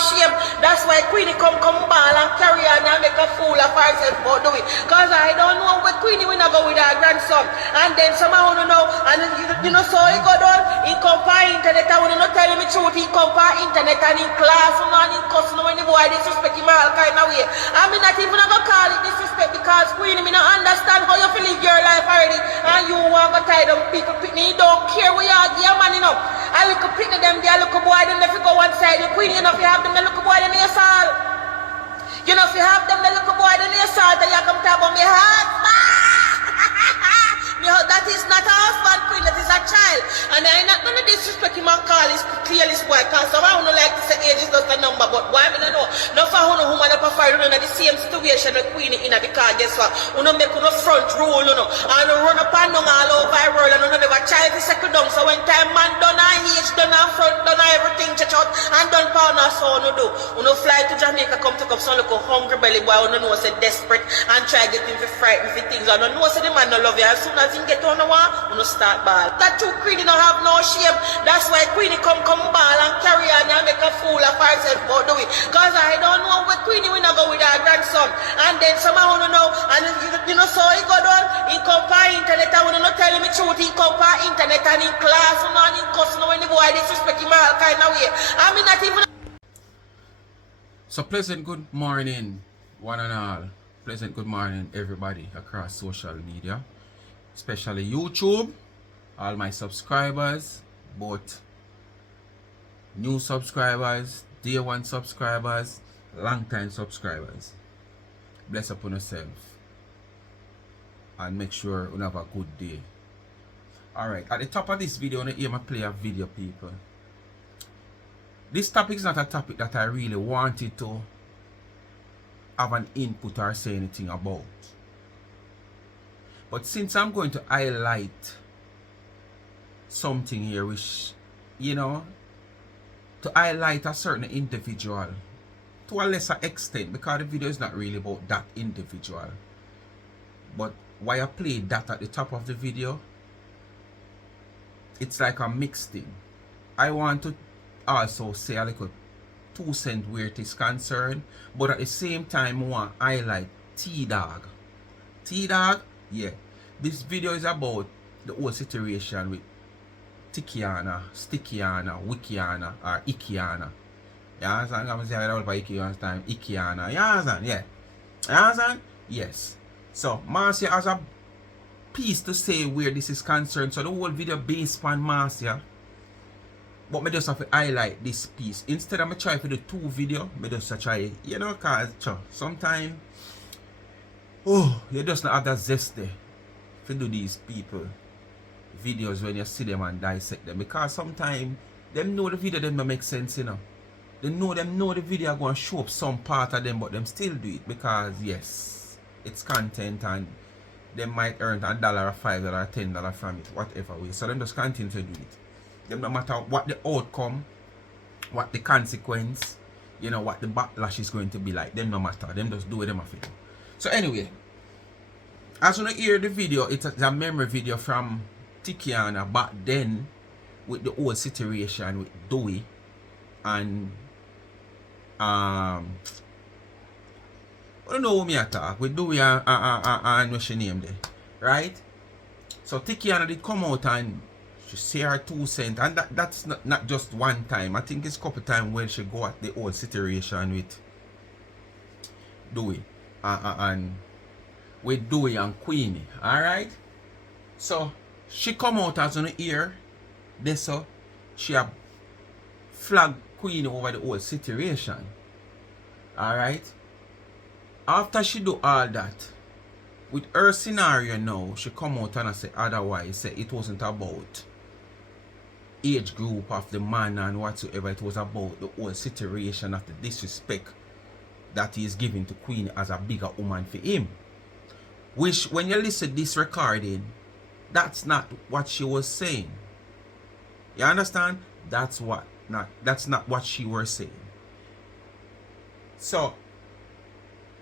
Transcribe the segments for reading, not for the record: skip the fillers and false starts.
shame. That's why Queenie come ball and carry on and make a fool of herself about do it. Cause I don't know where Queenie will not go with her grandson. And then somehow you know, and you know, so he go down, he come for internet, I want to not tell him the truth, he come for internet and in class, you know, and in cuss, you know, when the boy disrespect him all kind of way. I mean, not even gonna call it disrespect because Queenie, me not understand how you feel live your life already, and you want to tie them people, Pitney, don't care where you are, give man, you know. I look at Pitney, them, they look a boy, then if you go one side, you Queenie, you know, if you have them, they look a boy, then you assault. You know, if you have them, they look a boy, then you assault, and you come talk about me heart. No, that is not a husband, Queen, that is a child. And I'm not going to disrespect him and call his clearly boy, because some I don't like to say age is just a number, but why I don't know. No for who know who man up a fire, in the same situation with Queen in because guess what? You know, make no front rule, you know, and run up and down all over the world, and you know, never child is second down. So when time man done and age, done and front, done and everything, church out, and done pound or so, you do. You know, fly to Jamaica, come to come, some little hungry belly boy, you know, say desperate, and try get him for frightened for things, and you know, say the man no love you, as soon as him get on the one, you know, start ball. That true Queenie don't have no shame. That's why Queenie come ball and carry on and make a fool of herself about do it. Cause I don't know where Queenie will not go with her grandson. And then somehow you know, and you know, so he go down, he come for internet, I want to not tell him the truth, he come for internet and in class, you know, and in cuss, you know, when the boy disrespect him all kind of way. I mean, not even. So pleasant good morning, one and all. Pleasant good morning, everybody across social media, especially YouTube, all my subscribers, both new subscribers, day one subscribers, long time subscribers. Bless upon yourself and make sure you have a good day. Alright, at the top of this video, I want to hear me play a video, people. This topic is not a topic that I really wanted to have an input or say anything about. But since I'm going to highlight something here which, you know, to highlight a certain individual to a lesser extent, because the video is not really about that individual. But why I played that at the top of the video, it's like a mixed thing. I want to also say a little 2 cents where it is concerned, but at the same time I want to highlight T-Dog. T-Dog, yeah. This video is about the whole situation with Tikana, Stigma, Hickiana, or Hickiana. You understand? I'm saying that for Hickiana. You understand? Yeah. You understand? Yes. So, Marcia has a piece to say where this is concerned. So, the whole video based on Marcia. But I just have to highlight this piece. Instead of try for the 2 video, I just try, you know, because sometimes, oh, you just not have that zest there to do these people videos when you see them and dissect them, because sometimes them know the video them don't make sense, you know. They know the video going to show up some part of them, but them still do it because yes, it's content and they might earn $1 or $5 or $10 from it, whatever way. So them just continue to do it. Them no matter what the outcome, what the consequence, you know, what the backlash is going to be like, them no matter. Them just do what them have to do. So anyway, as you hear the video, it's a memory video from Tikana back then with the whole situation with Dewey and I don't know who me attack with Dewey and what's your name there, right? So Tikana did come out and she say her 2 cents, and that's not just one time. I think it's a couple times when she go at the whole situation with Dewey and with Dewey and Queenie, alright? So she come out as on the ear, this so she have flagged Queenie over the whole situation. Alright? After she do all that, with her scenario now, she come out and say otherwise, say it wasn't about age group of the man and whatsoever, it was about the whole situation of the disrespect that he is giving to Queenie as a bigger woman for him. Which, when you listen to this recording, that's not what she was saying. You understand? That's not what she was saying. So,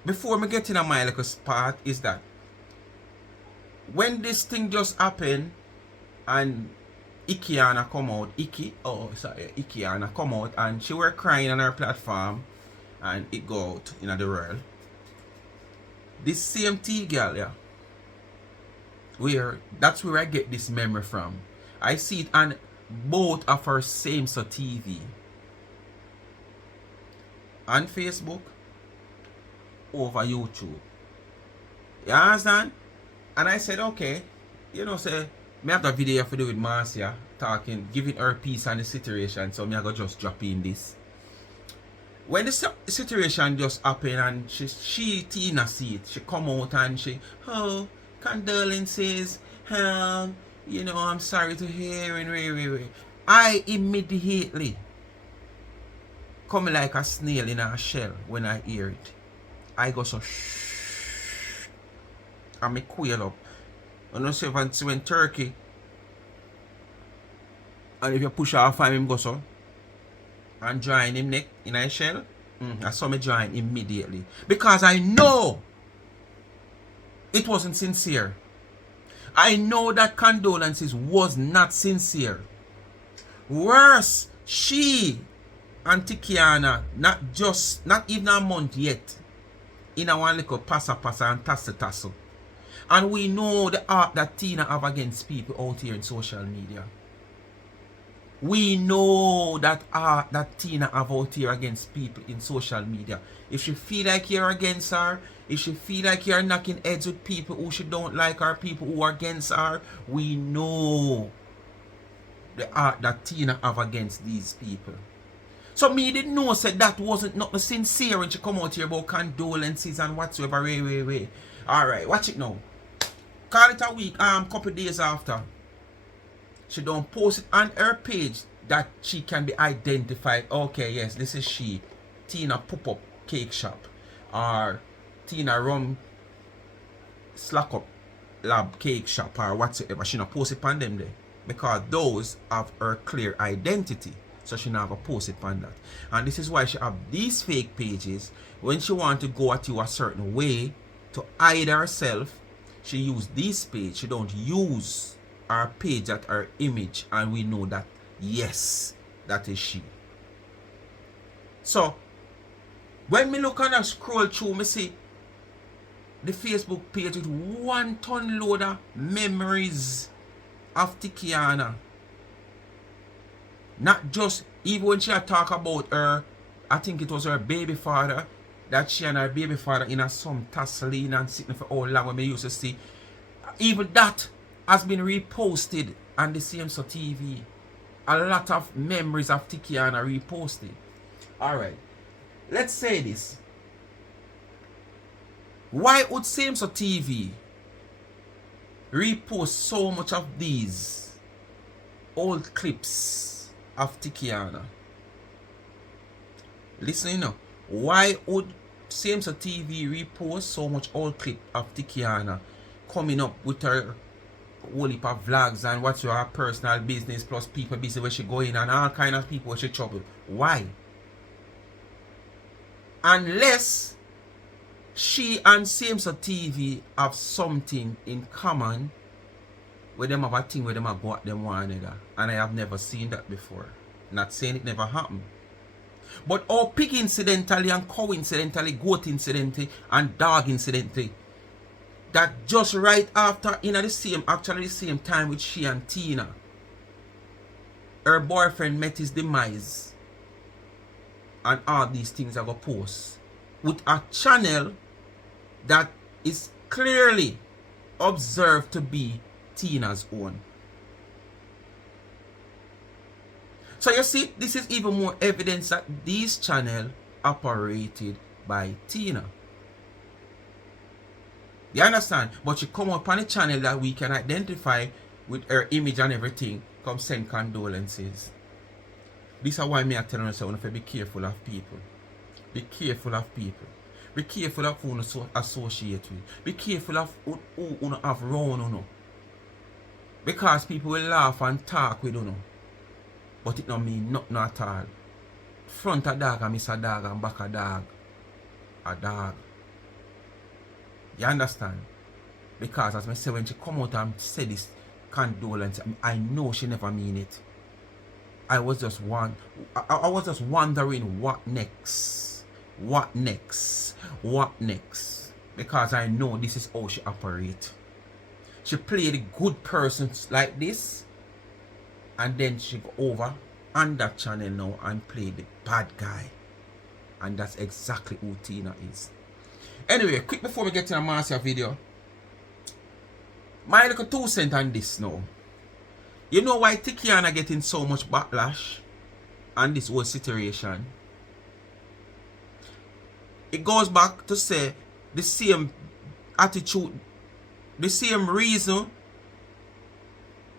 before me get into my little part is that when this thing just happened and Hickiana come out, Hickiana come out and she were crying on her platform and it go out in the world. This same T girl, yeah, that's where I get this memory from. I see it on both of her same so TV. On Facebook, over YouTube. You understand? And I said, okay, you know, say, me have the video to do with Marcia talking, giving her piece on the situation, so me I go just drop in this. When the situation just happened and she Tina see it, she come out and she, oh, condolences, you know, I'm sorry to hear and I immediately come like a snail in a shell when I hear it. I go so shh, and me quail up. And I say when Turkey, and if you push off him go so, and join him neck in a shell, I saw me join immediately. Because I know it wasn't sincere. I know that condolences was not sincere. Worse, she and Tiana, not even a month yet, in a one little passa and tassel. And we know the art that Tina have against people out here in social media. We know that art that Tina have out here against people in social media. If she feel like you're against her, if she feel like you're knocking heads with people who she don't like her, people who are against her, we know the art that Tina have against these people. So me didn't know said that wasn't nothing sincere when she come out here about condolences and whatsoever. Alright, watch it now. Call it a week, couple days after. She don't post it on her page that she can be identified. Okay, yes, this is she. Tina Pop-Up Cake Shop. Or Tina Rum Slack Up Lab Cake Shop or whatsoever. She not post it on them there. Because those have her clear identity. So she not gonna post it on that. And this is why she have these fake pages. When she want to go at you a certain way to hide herself, she use this page. She don't use our page at our image, and we know that yes, that is she. So when me look and I scroll through, me see the Facebook page with 1 ton load of memories of Tikana. Not just even when she talk about her, I think it was her baby father, that she and her baby father in a some tasseling and sitting for all long when we used to see. Even that has been reposted on the same so TV. A lot of memories of Tikana reposted. Alright. Let's say this. Why would same so TV repost so much of these old clips of Tikana? Listen, you know. Why would same so TV repost so much old clip of Tikana coming up with her whole heap of vlogs and what's her personal business plus people busy where she going and all kind of people where she trouble? Why? Unless she and same so TV have something in common where them have a thing where them have go at them one another. And I have never seen that before. Not saying it never happened. But all pig incidentally and cow incidentally, goat incidentally and dog incidentally, that just right after, actually the same time with she and Tina, her boyfriend met his demise. And all these things are going to post with a channel that is clearly observed to be Tina's own. So you see, this is even more evidence that this channel operated by Tina. You understand? But she come up on a channel that we can identify with her image and everything, come send condolences. This is why me are telling you, so be careful of people. Be careful of people. Be careful of who you associate with. Be careful of who you have around you. Because people will laugh and talk with you. But it don't mean nothing at all. Front a dog and miss a dog and back a dog. A dog. You understand? Because as I say, when she come out and say this, condolences. I know she never mean it. I was just wondering what next. What next? What next? Because I know this is how she operates. She play the good persons like this, and then she go over on that channel now and play the bad guy. And that's exactly who Tina is. Anyway, quick before we get to the Marcia video, my little 2 cents on this now. You know why Tiana getting so much backlash on this whole situation? It goes back to say the same attitude, the same reason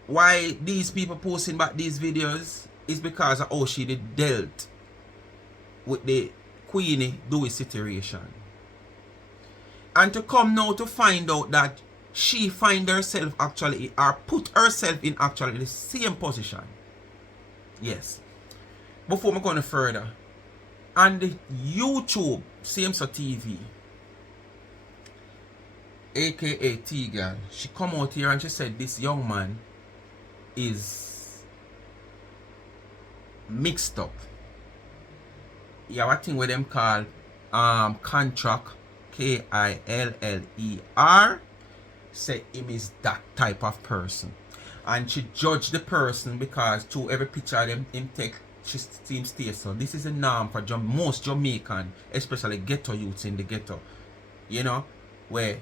why these people posting back these videos is because of how she did dealt with the Queenie Dewey situation. And to come now to find out that she find herself actually, or put herself in actually the same position. Yes. Before we go any further, on the YouTube, Samesa TV, aka T-Girl, she come out here and she said this young man is mixed up. You have a thing with them called contract, K-I-L-L-E-R. Say him is that type of person, and she judged the person because to every picture of them him take, she seems stay. So this is a norm for most Jamaican, especially ghetto youths in the ghetto, you know, where,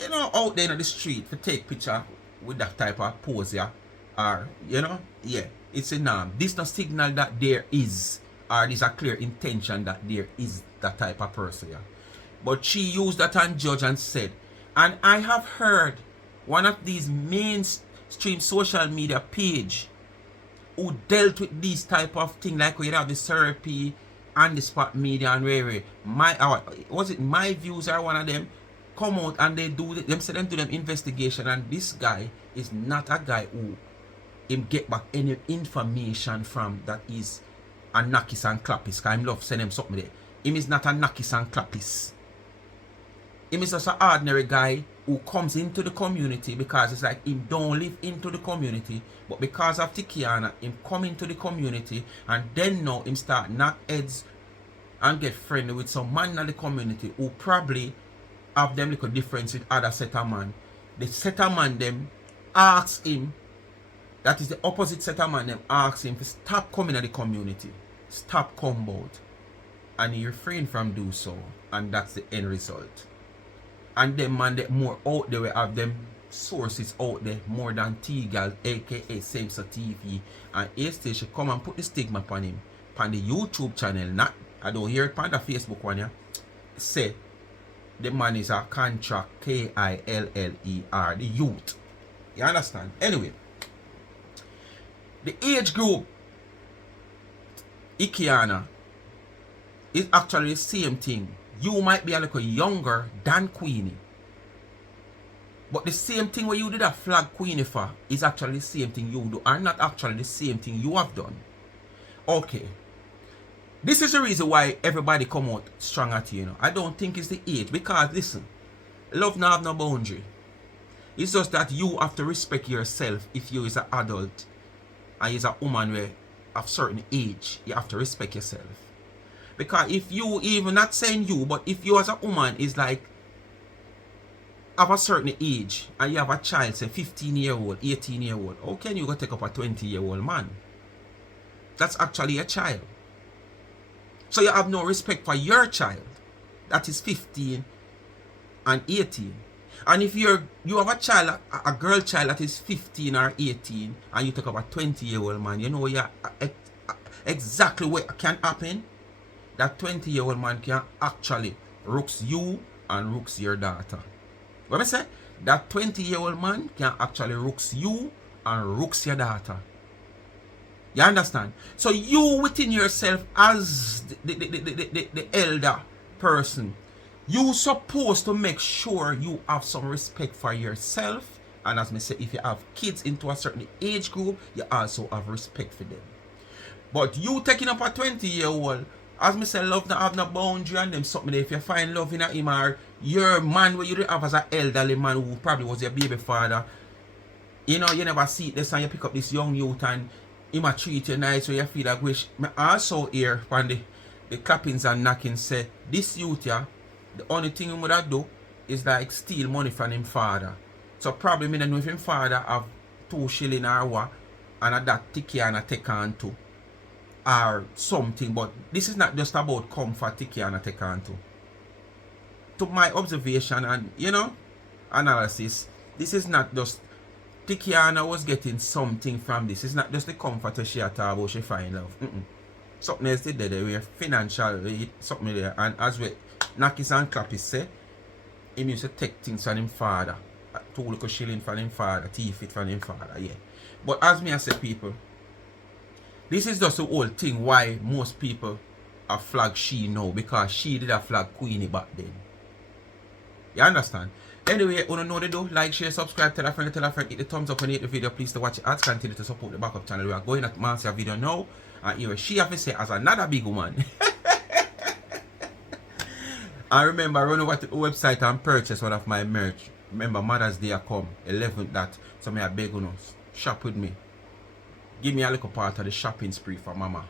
you know, out there in the street to take picture with that type of pose, yeah, or, you know, yeah, it's a norm. This no signal that there is, or there's a clear intention that there is that type of person, yeah. But she used that and judge and said, and I have heard one of these mainstream social media page who dealt with these type of thing, like we have the therapy and the spot media and where was it My Views or one of them come out and they do them say them do them investigation, and this guy is not a guy who him get back any information from that is a knockis and clappis. Cause I love send him something there. Him is not a knockis and clappis. Him is just an ordinary guy who comes into the community because it's like him don't live into the community, but because of Tikana, him come into the community and then now him start knock heads and get friendly with some man in the community who probably have them little difference with other set of man. The set of man them ask him, that is the opposite set of man them ask him to stop coming to the community, stop come out, and he refrain from do so, and that's the end result. And them man that more out there, we have them sources out there more than T-Girl, aka Samesa TV, and A she come and put the stigma upon him on the YouTube channel. Not, I don't hear it on the Facebook one, yeah. Say the man is a contract, K-I-L-L-E-R, the youth. You understand? Anyway, the age group Hickiana is actually the same thing. You might be a little younger than Queenie, but the same thing where you did a flag Queenie for is actually the same thing you do, or not actually the same thing you have done. Okay, this is the reason why everybody come out strong at you, you know. I don't think it's the age, because listen, love not have no boundary. It's just that you have to respect yourself. If you is an adult and is a woman where of certain age, you have to respect yourself. Because if you, even not saying you, but if you as a woman is like of a certain age and you have a child, say 15-year-old, 18-year-old, how can you go take up a 20-year-old man? That's actually a child. So you have no respect for your child that is 15 and 18. And if you have a child, a girl child that is 15 or 18, and you take up a 20-year-old man, you know exactly what can happen. That 20-year-old man can actually rooks you and rooks your daughter. What I say? That 20-year-old man can actually rooks you and rooks your daughter. You understand? So you within yourself as the elder person, you supposed to make sure you have some respect for yourself. And as I say, if you have kids into a certain age group, you also have respect for them. But you taking up a 20-year-old, as me say, love not have no boundary and them something there. If you find love in a him, or your man where you didn't have as an elderly man who probably was your baby father, You know, you never see this and you pick up this young youth and he might treat you nice so you feel like wish. I also hear from the clappings and knockings say, this youth, yeah, the only thing he would do is like steal money from him father. So probably me don't know if him father have 2 shilling or what, and that Tikana take on to or something. But this is not just about comfort Tikana take on to. To my observation and, you know, analysis, this is not just Tiana was getting something from this. It's not just the comfort she had about she find love. Something else did there. We are financial, something there. And as we Nakis and Clappis say, he used to take things from him father. 2 little shilling from him father, teeth it from him father, yeah. But as me I say, people, this is just the whole thing why most people are flag she now, because she did a flag Queenie back then. You understand? Anyway, you know they do. Like, share, subscribe, tell a friend, hit the thumbs up and hit the video. Please to watch it ads, continue to support the backup channel. We are going at Marcia video now. And here she have to say as another big woman. And remember, run over to the website and purchase one of my merch. Remember, Mother's Day come, 11th that. So me I beg you, shop with me. Give me a little part of the shopping spree for mama.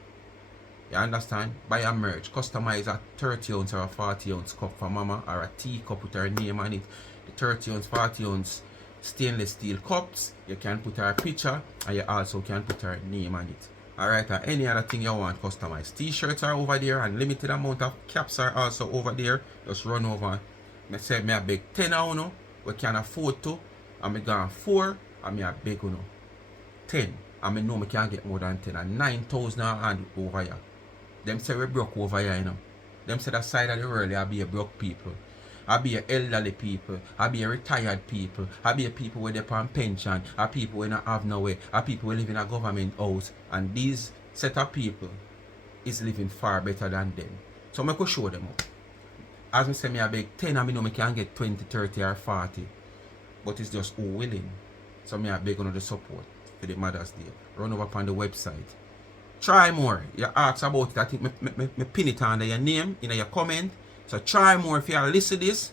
You understand? Buy a merch. Customize a 30 ounce or a 40 ounce cup for mama, or a teacup with her name on it. The 30 ounce, 40 ounce stainless steel cups, you can put her picture, and you also can put her name on it. Alright, and any other thing you want customized. T-shirts are over there, and limited amount of caps are also over there. Just run over. I say me a big 10 of you, we can afford to, and me gone 4, and me a big 10. And I know I can't get more than 10, and 9,000 and over here. Them say we broke over here, you know. Them say that side of the world, I be a broke people. I be a elderly people. I be a retired people. I be a people with their pension. I people who don't have no way. I people who live in a government house. And these set of people is living far better than them. So I could show them up. As I say, me a big 10, I know I can get 20, 30 or 40. But it's just who willing. So me a big on the support for the Mother's Day. Run over on the website. Try more. You ask about it. I think me pin it under your name in your comment. So try more if you listen to this.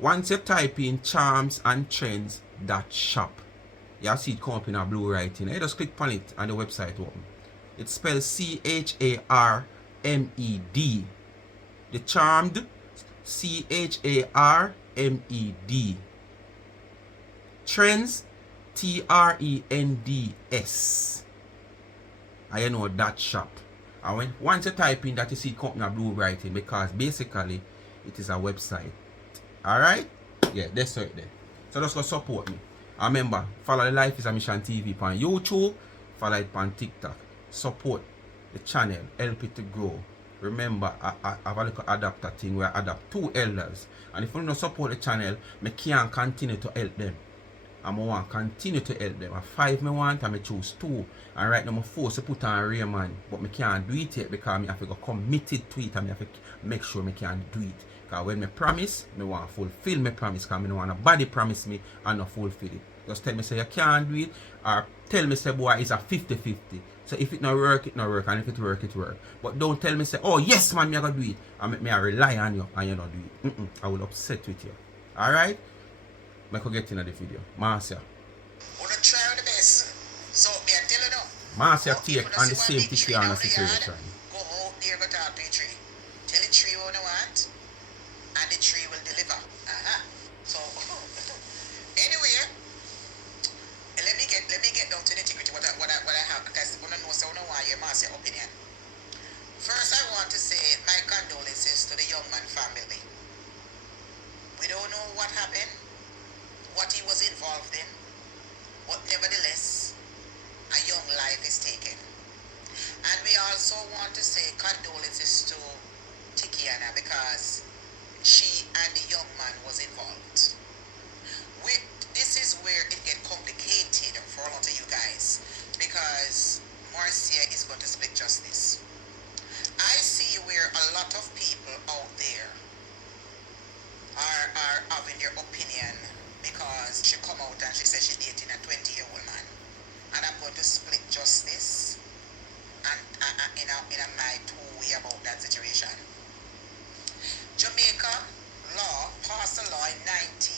Once you type in charmsandtrends.shop, you see it come up in a blue writing. You just click on it and the website open. It spells C-H-A-R-M-E-D. The Charmed, C-H-A-R-M-E-D. Trends, T-R-E-N-D-S. I know that shop. And once you type in that, you see company blue writing, because basically it is a website. Alright? Yeah, that's right there. So just go support me. And remember, follow the Life is a Mission TV on YouTube, follow it on TikTok. Support the channel, help it to grow. Remember, I have a little adapter thing where I adapt 2 elders. And if you don't support the channel, I can't continue to help them. I want to continue to help them. 5 I want and I choose 2. And right now I'm forced to put on Rayman. But I can't do it yet because I have to go committed to it and I have to make sure I can do it. Because when I promise, I want to fulfill my promise. Because I don't want nobody promise me and not fulfill it. Just tell me say you can't do it, or tell me say boy it's a 50-50. So if it not work, it not work, and if it work, it work. But don't tell me say, oh yes man, me I gotta do it. And make me I rely on you and you not do it. I will upset with you. Alright? I could get into the video. Marcia. Wanna try the best. So me I tell you now. Marcia take on the same Tiana situation. Go out there, go talk to the tree. Tell the tree what you want, and the tree will deliver. So anyway, let me get down to the nitty-gritty what I have, because I wanna know so I know why your Marcia opinion. First, I want to say my condolences to the young man family. We don't know what happened, what he was involved in, but nevertheless, a young life is taken. And we also want to say condolences to Tikana, because she and the young man was involved. This is where it gets complicated for a lot of you guys, because Marcia is going to split justice. I see where a lot of people out there are having their opinion because she come out and she said she's dating a 20-year-old man. And I'm going to split justice and in my 2 way about that situation. Jamaica law passed a law in 19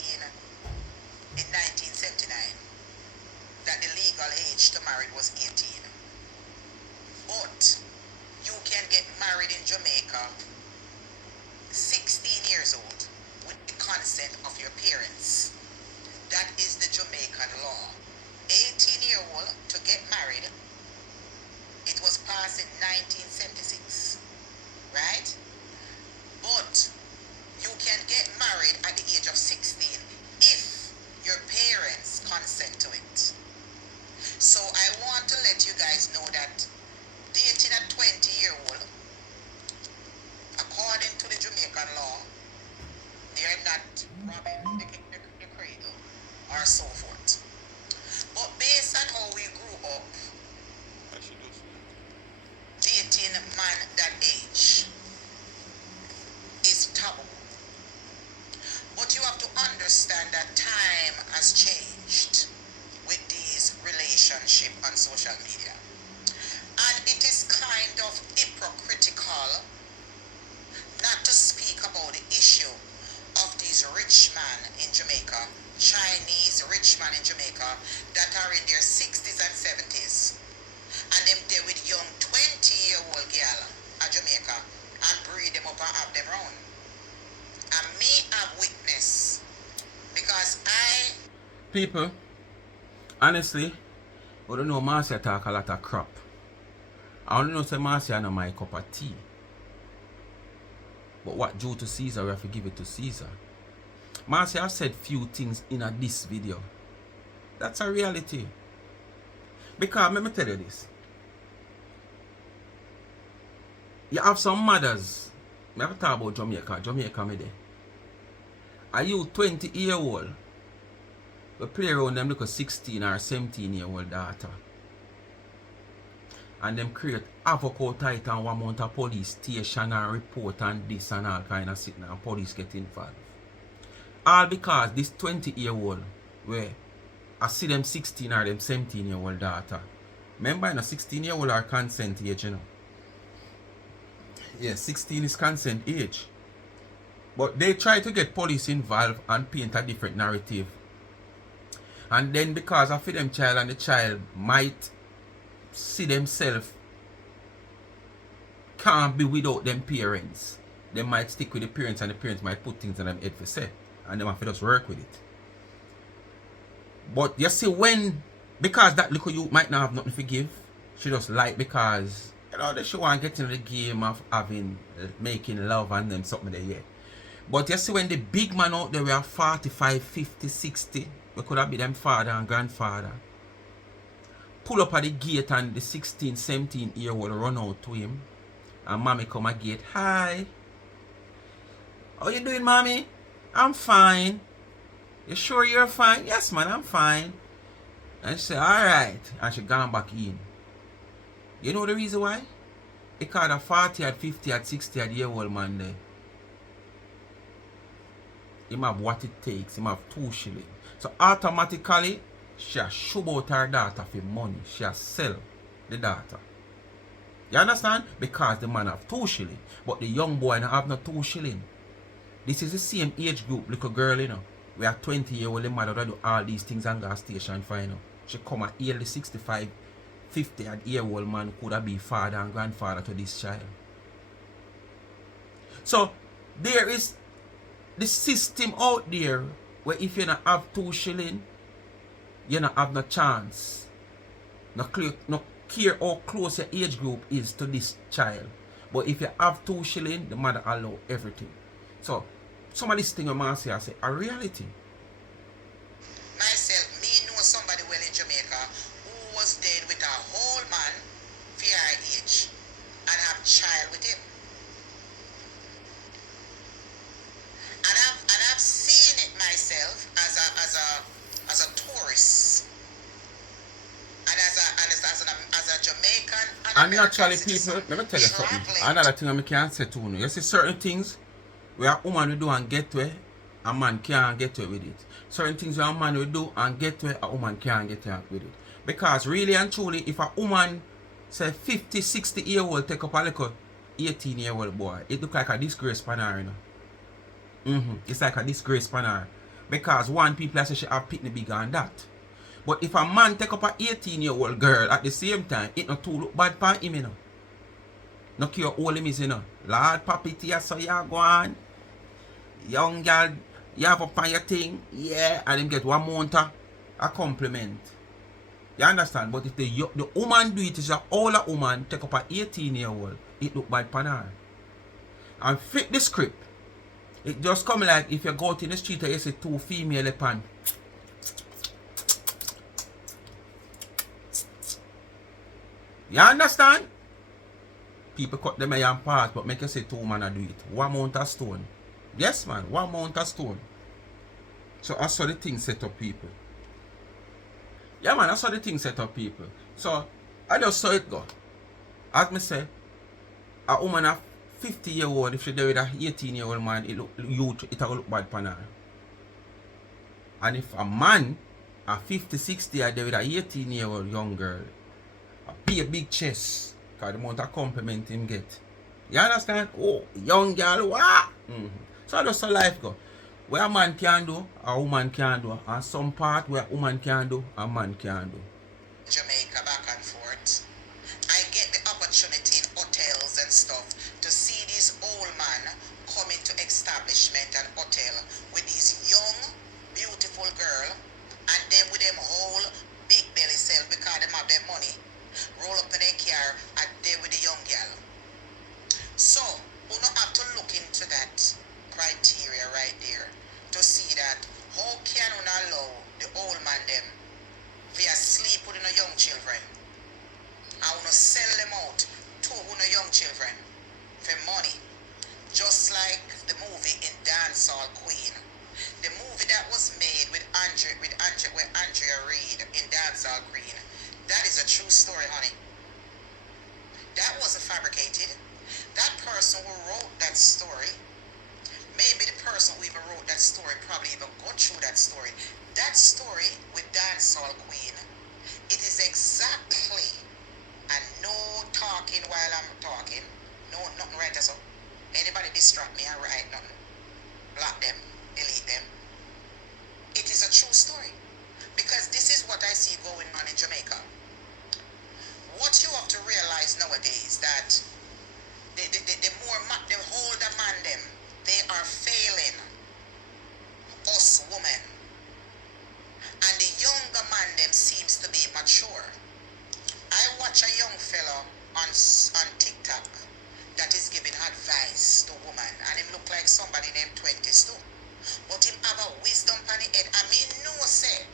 Jamaica that are in their 60s and 70s. And them there with young 20-year-old girl at Jamaica and breed them up and have them round. And me have witness. Because People, honestly, I don't know Marcia talk a lot of crap. I only know say Marcia not my cup of tea. But what due to Caesar, we have to give it to Caesar. Marcia have said few things in this video. That's a reality. Because let me tell you this. You have some mothers. I have to talk about Jamaica. Jamaica me there. Are you 20-year-old? We play around them like a 16 or 17-year-old daughter. And them create havoc out tight and one month of police station and report and this and all kind of sitting and police get involved. All because this 20-year-old where I see them 16 or them 17-year-old daughter. Remember, 16-year-old are consent age, you know. Yeah, 16 is consent age. But they try to get police involved and paint a different narrative. And then because of them child and the child might see themselves can't be without them parents. They might stick with the parents and the parents might put things in them head for say. And they have to just work with it. But you see when, because that little you might not have nothing to give, she just like because, you know, she want to get into the game of having, making love and them something there, yeah. But you see when the big man out there were 45, 50, 60, we could have been them father and grandfather, pull up at the gate and the 16, 17-year-old run out to him. And mommy come at gate, hi. How you doing, mommy? I'm fine. You sure you're fine? Yes, man, I'm fine. And she said, alright. And she gone back in. You know the reason why? Because a 40 at 50 at 60 at year old man there. Him have what it takes. Him have 2 shillings. So automatically, she has shove out her daughter for money. She has sell the daughter. You understand? Because the man have 2 shillings. But the young boy don't have no 2 shillings. This is the same age group, little girl, you know. We are 20-year-old mother that do all these things and gas station for, you know. She come at early 65, 50 and year-old man could have been father and grandfather to this child. So there is the system out there where if you don't have 2 shillings, you don't have no chance. No care how close your age group is to this child. But if you have 2 shillings, the mother allow everything. So some of this thing I say a reality. myself, me know somebody well in Jamaica who was dead with a whole man for her age and have child with him. And I've seen it myself as a tourist. And as a Jamaican and naturally people, let me tell you something. Another thing I can say to you. You see certain things where a woman will do and get where a man can't get away with it. Certain things where a man will do and get where a woman can't get away with it. Because really and truly, if a woman, say 50, 60-year-old take up a little 18-year-old boy, it look like a disgrace for her, you know. It's like a disgrace for her. Because one, people say she have pitney bigger than that. But if a man take up a 18-year-old girl at the same time, it not too look bad for him, you know. No care how old him is, you know. Lord Papi Tia, so you go on. Young girl, you have up on your thing, yeah, and him get 1 month a compliment. You understand? But if the woman do it, is an older woman take up a 18-year-old, it look bad for her. And fit the script. It just come like if you go out in the street and you see 2 female upon. You understand? People cut them and pass, but make you say 2 man do it. 1 mount of stone. Yes, man, 1 mount of stone. So I saw the thing set up, people. Yeah, man, I saw the thing set up, people. So I just saw it go. As me say, a woman of 50-year-old, if she there with a 18-year-old man, it look youth, it will look bad for her. And if a man, a 50, 60, are there with a 18-year-old young girl, be a big chest, because the amount of compliment him get. You understand? Oh, young girl, what? So that's how life go. What a man can do, a woman can do. And some part where a woman can do, a man can do. Jamaica back and forth. I get the opportunity in hotels and stuff to see this old man come into establishment and hotel with this young, beautiful girl, and then with them whole big belly self because them have their money, roll up in their car and they with the young girl. So, we don't have to look into that criteria right there to see that how can we allow the old man them to sleep with the young children and we sell them out to the young children for money, just like the movie in Dancehall Queen, the movie that was made with Andrea Reid in Dancehall Queen. That is a true story, honey. That wasn't fabricated. That person who wrote that story, maybe the person who even wrote that story probably even got through that story. That story with Dancehall Queen, it is exactly, and no talking while I'm talking, no nothing right as well. Anybody distract me, I write nothing. Block them, delete them. It is a true story. Because this is what I see going on in Jamaica. What you have to realize nowadays that the older man them, they are failing us women. And the younger man them seems to be mature. I watch a young fella on TikTok that is giving advice to woman, and him look like somebody named 20s too. But him have a wisdom on the head. I mean, no say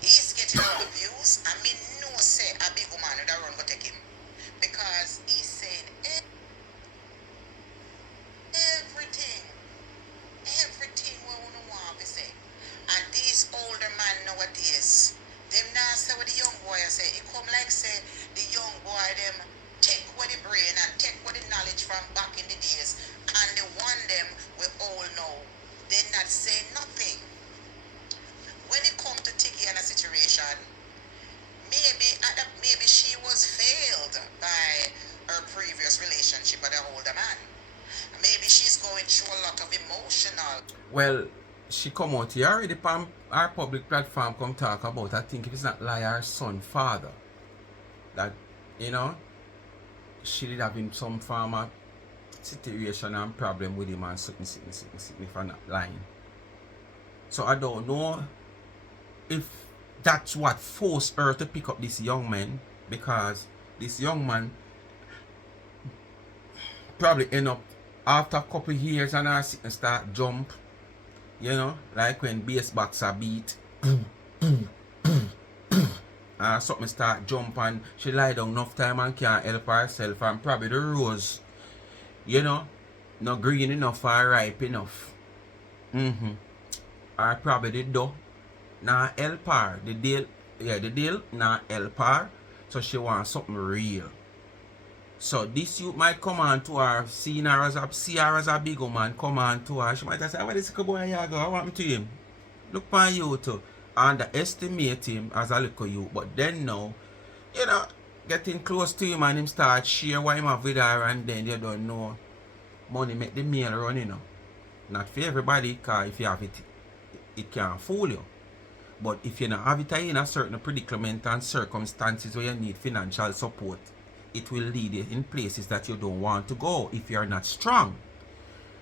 he's getting a lot of views. I mean, no say a big woman would run go take him, because he's saying everything we want to say. And these older men nowadays, them now say what the young boy say. It come like say the young boy them take what the brain and take what the knowledge from back in the days, and the one them we all know, they not say nothing. When it come to Hickiana situation, maybe she was failed by her previous relationship with an older man. Maybe she's going through a lot of emotional. Well, she come out here already on our public platform, come talk about, I think if it's not lie, her son father. That, you know, she did having some form of situation and problem with him and something if I'm not lying. So I don't know if that's what forced her to pick up this young man, because this young man probably end up after a couple of years and her sitting start jump, you know, like when bass boxer beat something start jump and she lie down enough time and can't help herself, and probably the rose, you know, not green enough or ripe enough. Or probably the dough not help her. The deal not help her. So she wants something real. So this youth might come on to her, see her as a big woman, come on to her. She might say, what is this boy here go? What happened to him? Look on you too. Underestimate him as a little youth. But then now, you know, getting close to him and him start share what him have with her, and then you don't know. Money make the meal run, you know. Not for everybody, because if you have it, it can fool you. But if you don't have it in a certain predicament and circumstances where you need financial support, it will lead you in places that you don't want to go if you are not strong.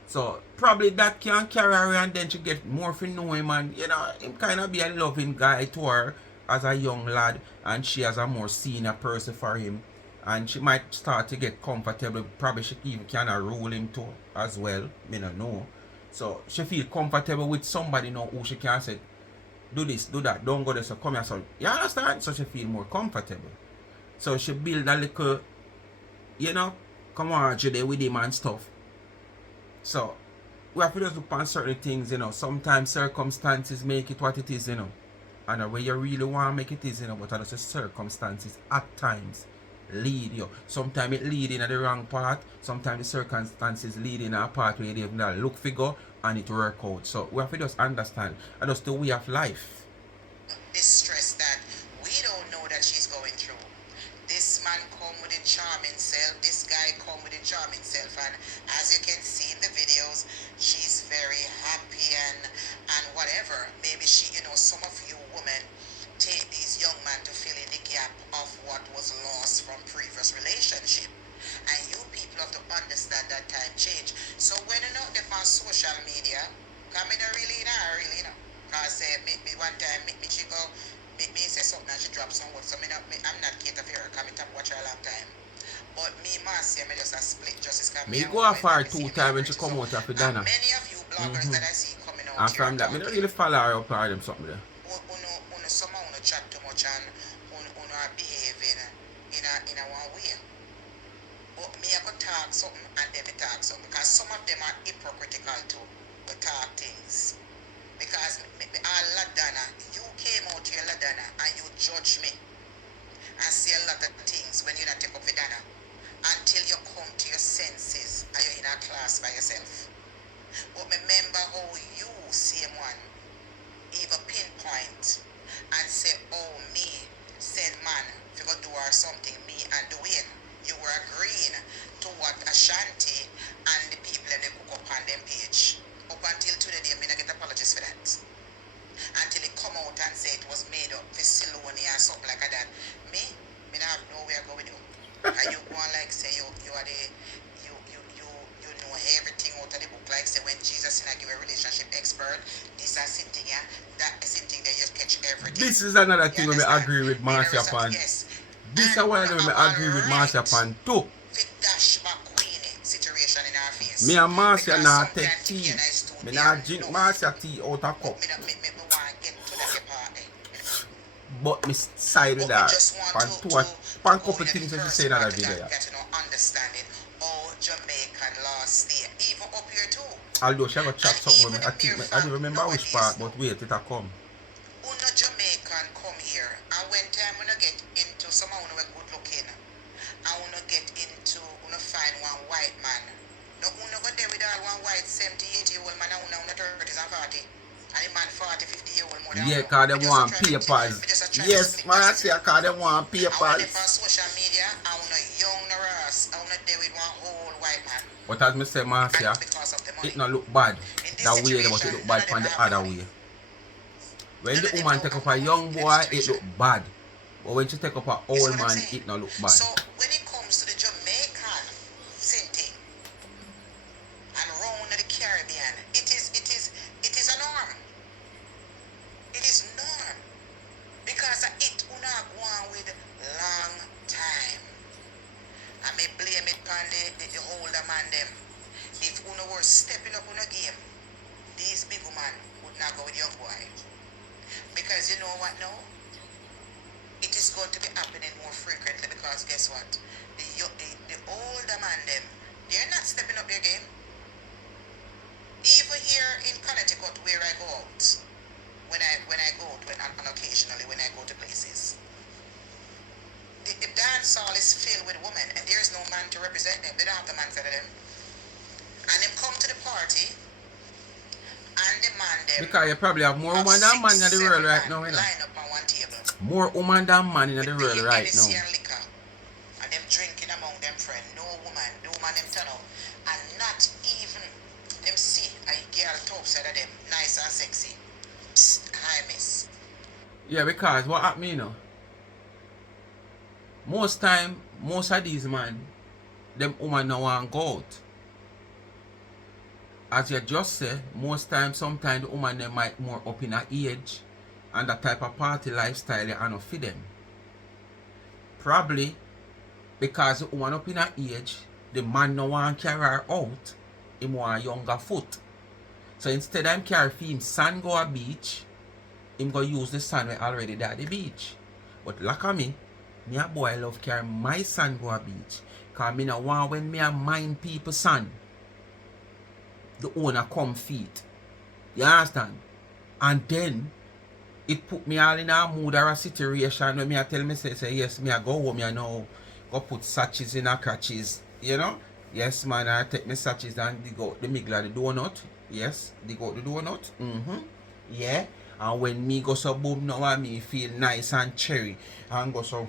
So probably that can carry her, and then she get more to know him, and you know, him kind of be a loving guy to her as a young lad, and she as a more senior person for him, and she might start to get comfortable. Probably she even can rule him too as well, me don't know. So she feel comfortable with somebody now who she can say, do this, do that, don't go there, so come here. So you understand? So she feel more comfortable. So she build a little, you know, camaraderie with him and stuff. So we have to just look on certain things, you know. Sometimes circumstances make it what it is, you know. And the way you really want to make it is, you know, but also circumstances at times lead you. Sometimes it lead in the wrong part. Sometimes the circumstances lead in a part where you even look figure and it work out. So we have to just understand. And that's the way of life. This stress that we don't know that she's going through. This man come with a charming self. This guy come with a charming self. And as you can see in the videos, she's very happy and change. So when you know them on social media, come in really, you know. Because me one time, me she go, me say something and she drop some words. So I'm not cater for her, because I watch her a long time. But me, Marcia, me just a split justice. Me go far 2 times when she come out of Dana. Many of you bloggers that I see coming out And here from that, me don't really follow her up or them something there. Some of you chat too much and uno are behaving in a one way. But me I could talk something and them talk something, because some of them are hypocritical too. We talk things. Because all Ladana, you came out here Ladana and you judge me and say a lot of things when you not take up with Dana until you come to your senses and you're in a class by yourself. But remember how you, same one, even pinpoint and say, oh, me, send man, if you go do or something, me and doing. You were agreeing to what Ashanti and the people and they cook up on them page. Up until today, they may not get apologies for that. Until it come out and say it was made up for Siloni or something like that. Me not have nowhere go with you. And you go on like say you are the you know everything out of the book, like say when Jesus in a give a relationship expert, this is something here, that is something that you catch everything. This is another thing where I agree with Marcia Pan. Yes. This is one of them I agree with Marcia Pan too. Dash back Queenie situation in our face. Me and Marcia Because now take sometimes tea. Tikana is too Me near now drink enough. Marcia tea out of cup. Me want to get to that part. But me side with But we that. just want Pan to couple go in things the that you first say in that part video. that get to know understanding how Jamaican law stay, even up here too. Although she have a chat And something with me. even I the think mere I don't remember fact which part, but nowadays, wait, it'll come. Uno Jamaican come here, and when time we get into someone who are good looking, and uno get into uno find one white man. No uno go there with all one white 70, 80-year-old man, and uno 30s and 40. And the man 40, 50-year-old more than Yeah, uno. cause We they just want try to papers. we just try to Yes, split Marcia, justice. cause they want And when they on papers. social media, and uno young no ras, and uno there with one whole white man. But as me say, And Marcia, it's because of the money. it not look bad In this that way, but it situation, look none bad of them from the have other money. way. When None the of them woman know take how up a to young in boy, this it look situation. bad. But when she take up a You see old what I'm man, saying? it not look bad. So when it comes to the Jamaican thing and round the Caribbean, it is a norm. It is norm. Because it una go on with long time. I may blame it on the older man them. If una were stepping up on a game, these big women would not go with young boy. Because you know what now? It is going to be happening more frequently, because guess what? The older man them, they're not stepping up their game. Even here in Connecticut where I go out, when I go out, and occasionally when I go to places, the dance hall is filled with women and there's no man to represent them. They don't have the man for them. And them come to the party and the man them Because you probably have more have women than man in 6, the world 7 right man now, you know. line up on one table. More women than man in the With world beer, right Hennessy now. and liquor. And them drinking among them friends. No woman them turn out. And not even them see a girl top side of them, nice and sexy. Psst, hi miss. Yeah, because what happened, you know, most of these man, them woman no want go out. As you just say, most times, sometimes the woman they might more up in her age, and that type of party lifestyle you not for them. Probably because the woman up in her age, the man no want carry her out, him want a younger foot. So instead of him carry for him son go a beach, him go use the son we already there at the beach. But like me a boy love carry my son go a beach. Cause me no want when me a mind people son, the owner come feet. You understand? And then it put me all in a mood or a situation where me I tell me say yes, me I go home, you know, go put sachets in a catches, you know? Yes man, I take my sachets and dig out the middle of the donut. Yes, dig out the donut. Yeah. And when me go so boom now me feel nice and cherry. And go so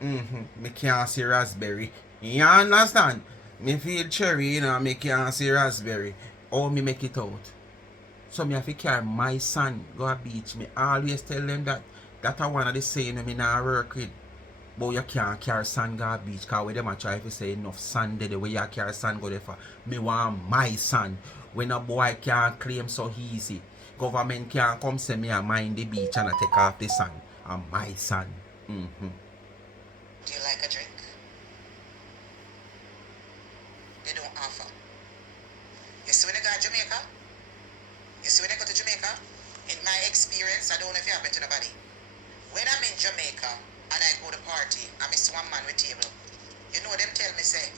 me can't see raspberry. You understand? Me feel cherry, you know, me can't see raspberry. Or me make it out. So me have to carry my son go a beach. Me always tell them that I one of the saying me not work with. But you can't carry sand go beach because when them a try to say enough sand there, the way you carry sand go there for me want my sand. When a boy can't claim so easy. Government can't come say me and mine the beach and I take off the sand. And my sand. Mm-hmm. Do you like a drink? They don't offer. You see when they go to Jamaica? You see when they go to Jamaica? In my experience, I don't know if it happened to nobody. When I'm in Jamaica and I go to party, I miss one man with table. You know them tell me say,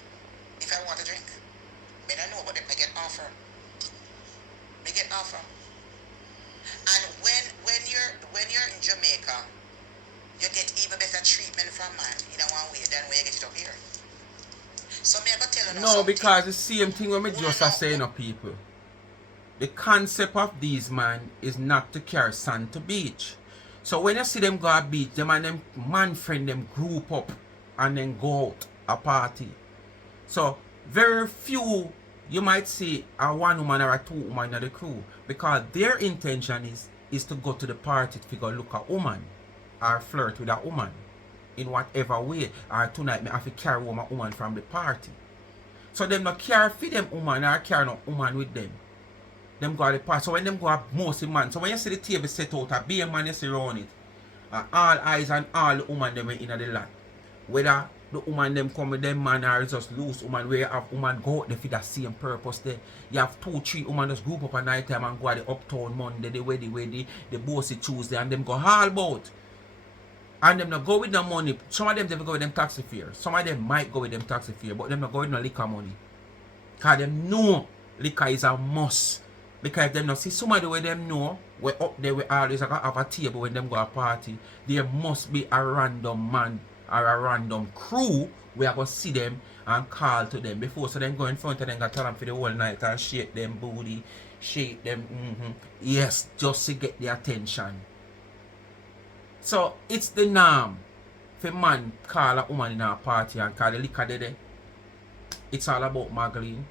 if I want a drink, me I know about them, I get offer. Me get offer. And when you're in Jamaica, you get even better treatment from man in a one way than where you get it up here. So me I go tell you no, because the same thing when me just are saying to people. The concept of these man is not to carry sand to beach. So when you see them go to beach, them and them man friend them group up and then go out a party. So very few you might see a one woman or a two woman in the crew because their intention is to go to the party to go look at a woman or flirt with a woman in whatever way. Or tonight me have to carry home a woman from the party. So them not carry for them woman or carry no woman with them. Them go to the party. So when them go up mostly man. So when you see the table set out, a bare man you see around it. All eyes and all the woman them in the lot. Whether the woman them come with them man or just loose woman where you have woman go out there for that same purpose there. You have 2-3 woman just group up at night time and go at the uptown Monday, the bossy Tuesday and them go all about. And them not go with the money. Some of them go with them taxi fare. Some of them might go with them taxi fare, but them not go with no liquor money. Because them know liquor is a must. Because if them not see somebody where them know, we're up there, we always have a table when them go a party, there must be a random man or a random crew where I go see them and call to them before. So them go in front of them and tell them for the whole night and shake them booty, shake them, yes, just to get the attention. So it's the norm for man call a woman in a party and call the liquor there. It's all about muggling.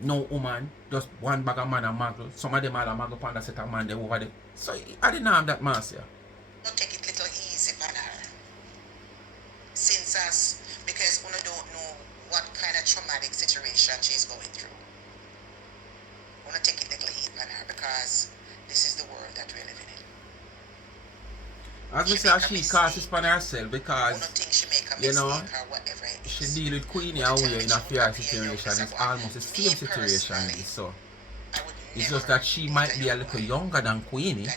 No woman, just one bag of man and muggle. Some of them all a muggle upon the set of man they over there. So I didn't know that man say. Don't take it little easy on her. Since us, because we don't know what kind of traumatic situation she's going through. We don't take it little easy on her because this is the world that we're living in. As we say, she causes upon herself because, you know, she deal with Queenie away in a fair situation. It's almost the same situation. So it's just that she might be a little younger than Queenie.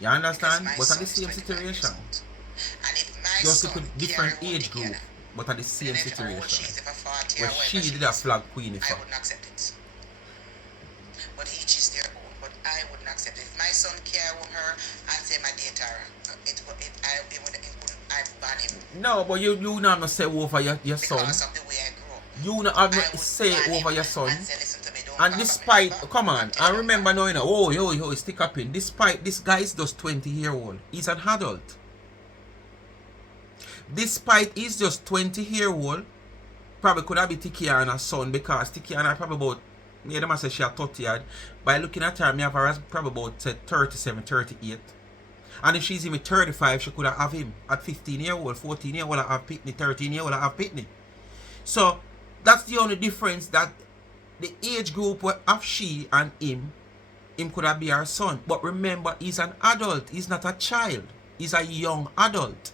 You understand? But at the same situation. Just with different age group, but at the same situation. Where she did a flag Queenie for. I wouldn't accept it. But each is their own. But I wouldn't accept it. If my son care with her and say my date her, I ban him. No, but you not say over your son. Because of the way I grew up. You not have to say over your son. And despite, come on, I remember now, you know, oh, stick up in. Despite this guy is just 20-year-old. He's an adult. Despite he's just 20-year-old, probably could have been Tikana's son because Tikana probably about, yeah, them say she a 30 yard. By looking at her, me have her probably about 37, 38. And if she's even 35, she could have him at 15-year-old, 14-year-old, I have Pitney, 13-year-old, I have Pitney. So that's the only difference, that the age group of she and him could have been her son. But remember, he's an adult, he's not a child, he's a young adult.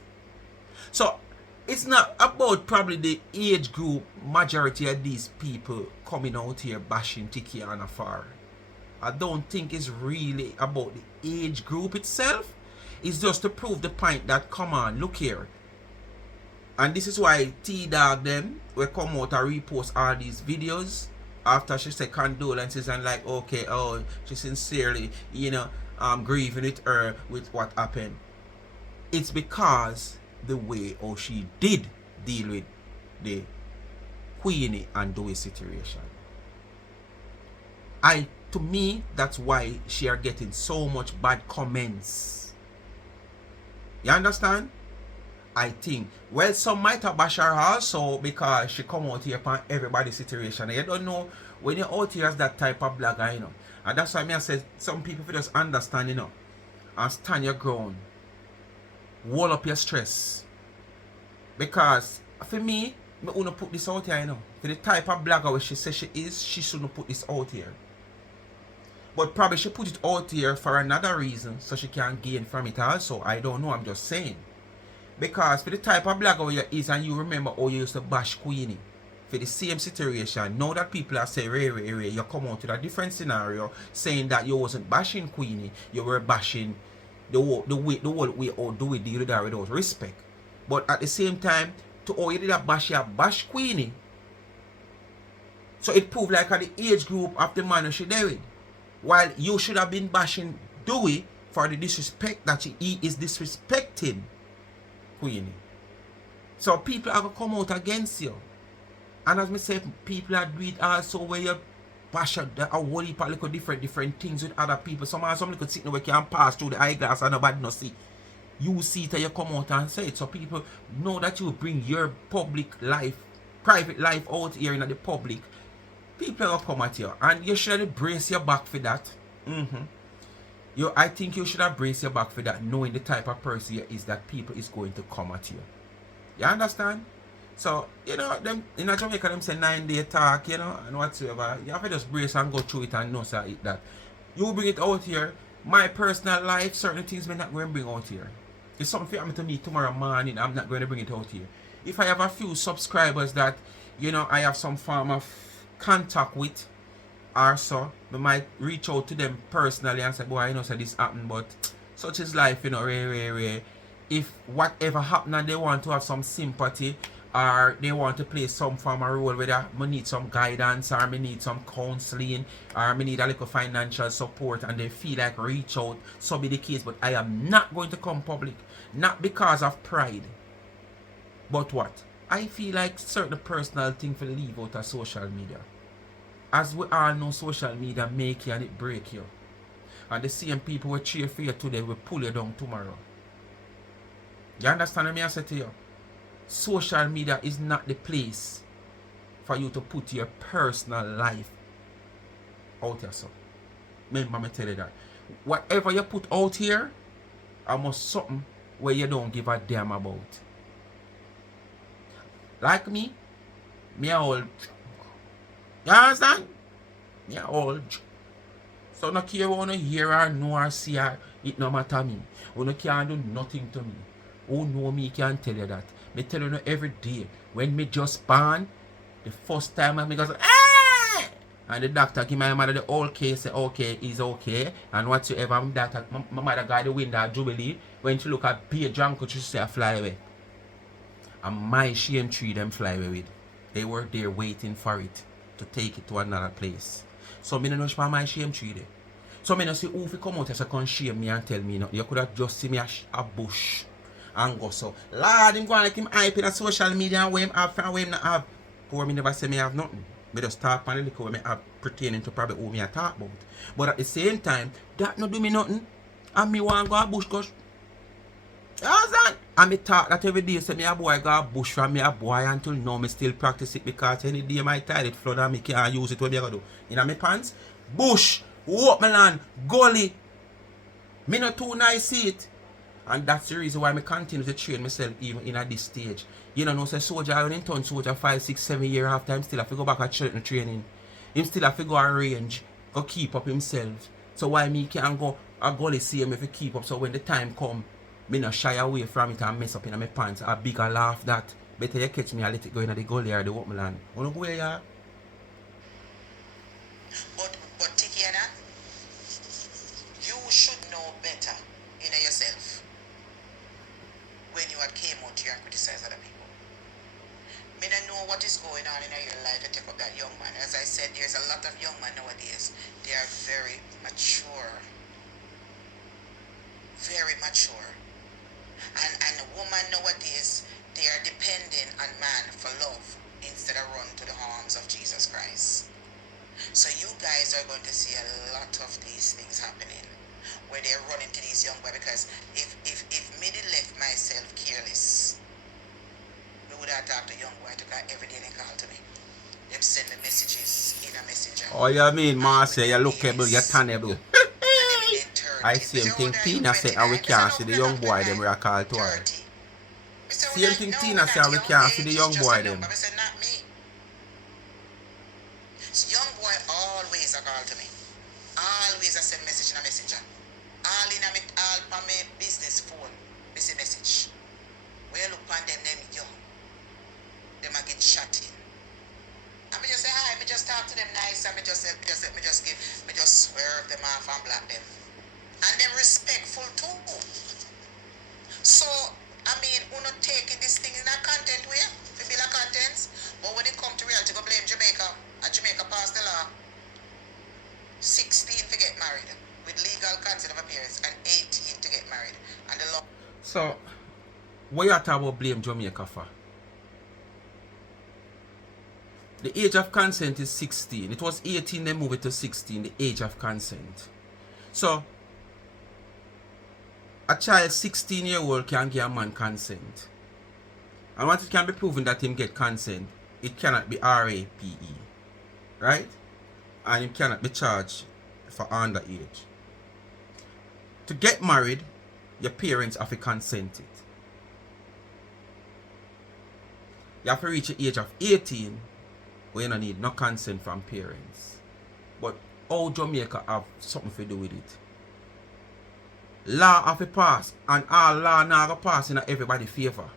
So it's not about probably the age group majority of these people coming out here bashing Hickiana for. I don't think it's really about the age group itself. It's just to prove the point that, come on, look here. And this is why T-Dog them will come out and repost all these videos after she said condolences and like, okay, oh, she sincerely, you know, grieving with her with what happened. It's because the way how she did deal with the Queenie and Dewey situation. To me, that's why she are getting so much bad comments. You understand? I think. Well, some might have bash her also because she come out here upon everybody's situation. You don't know when you're out here as that type of blogger, you know. And that's why I say some people just understand, you know, and stand your ground. Wall up your stress. Because for me wouldn't put this out here, you know. For the type of blogger where she says she is, she shouldn't put this out here. But probably she put it out here for another reason, so she can gain from it also. I don't know, I'm just saying. Because for the type of blogger where you is, and you remember how you used to bash Queenie, for the same situation, now that people are saying, Ray, you come out with a different scenario, saying that you wasn't bashing Queenie, you were bashing the whole way or do it deal with that without respect. But at the same time, to all you did that bash Queenie. So it proved like at the age group of the man she did with. While you should have been bashing Dewey for the disrespect that he is disrespecting Queenie. So people are going to come out against you. And as I say, people are doing it also where you bash a whole heap of little different things with other people. Some little sitting where you can pass through the eyeglass and nobody no see. You see it and you come out and say it. So people know that you bring your public life, private life out here in the public. People will come at you. And you should brace your back for that. I think you should have braced your back for that, knowing the type of person you is that people is going to come at you. You understand? So, you know, them in Jamaica them say 9-day talk, you know, and whatsoever. You have to just brace and go through it and know that you bring it out here. My personal life, certain things I'm not going to bring out here. It's something for me to meet tomorrow morning, I'm not going to bring it out here. If I have a few subscribers that, you know, I have some form of contact with, or so, I might reach out to them personally and say, boy, I know so this happened, but such is life, you know, Ray. If whatever happened and they want to have some sympathy, or they want to play some form of role, whether I need some guidance, or I need some counseling, or I need a little financial support, and they feel like reach out, so be the case. But I am not going to come public, not because of pride, but what? I feel like certain personal thing for leave out of social media. As we all know, social media make you and it break you. And the same people who cheer for you today will pull you down tomorrow. You understand what I say to you? Social media is not the place for you to put your personal life out here. So remember me tell you that. Whatever you put out here, I must something where you don't give a damn about. Like me old. You understand? Me old. So no care what you hear or know or see or it no matter me. You no can't do nothing to me. Who know me can tell you that. Me tell you every day. When me just born, the first time I go say, ah! And the doctor give my mother the whole case, say okay, he's okay. And whatsoever, my mother got the window at Jubilee. When she look at be a drunk, she say I fly away. And my shame tree them fly away with. They were there waiting for it to take it to another place. So me no know about my shame tree there. So me no see who fi come out as a can shame me and tell me nothing. You could have just see me a bush and go so. Lord, him go like him hype in a social media and where him have and where him not have. Poor me never say me have nothing. Me just talk on the little where me have pertaining to probably who me I talk about. But at the same time, that no do me nothing. And me want go a bush cause you understand? And me talk that every day, say me a boy go a bush from me a boy until now me still practice it because any day my toilet flood and me can't use it. What me gonna do? In my pants? Bush, walk my land, gully. Me not too nice see it. And that's the reason why I continue to train myself even in at this stage. You know, say soldier when him turn soldier 5, 6, 7 years after him still have to go back at training. Him still have to go a range, go keep up himself. So why me can't go a gully see him if he keep up, so when the time come, me not shy away from it and mess up in my pants. A bigger laugh that better you catch me and let it go in the gully or the open land. Wanna go where you are? But Tiana, you should know better in yourself when you had came out here and criticized other people. Me don't know what is going on in your life to take up that young man. As I said, there's a lot of young men nowadays. They are very mature. Very mature. And a woman nowadays, they are depending on man for love instead of run to the arms of Jesus Christ. So you guys are going to see a lot of these things happening where they're running to these young boys, because if me did left myself careless, me would have talked to young boy to call every day they call to me. Them send the messages in a messenger. Oh, you mean, Marcia, you're lookable, you're tannable. I see him think Tina say, and we can't see the young boy, them we are called to her. Same thing Tina say we can't see the young boy them. I said, not me. Young boy always a call to me. Always a send message in a messenger. All in my business phone. This a message. When you look on them young. Them a get shot in. And me just say hi, me just talk to them nice, and me just swerve them off and block them. And them respectful too. So I mean, we're not taking this thing in a content way, we build a contents, but when it comes to reality, go blame Jamaica. And Jamaica passed the law. 16 to get married with legal consent of appearance and 18 to get married. And the law. So, what you talking about blame Jamaica for? The age of consent is 16. It was 18, they moved it to 16, the age of consent. So, a child 16-year-old can give a man consent. And once it can be proven that him get consent, it cannot be RAPE. Right? And it cannot be charged for underage. To get married, your parents have to consent it. You have to reach the age of 18 where you don't need no consent from parents. But how Jamaica have something to do with it? Law have to pass, and all law now go pass in everybody's favor.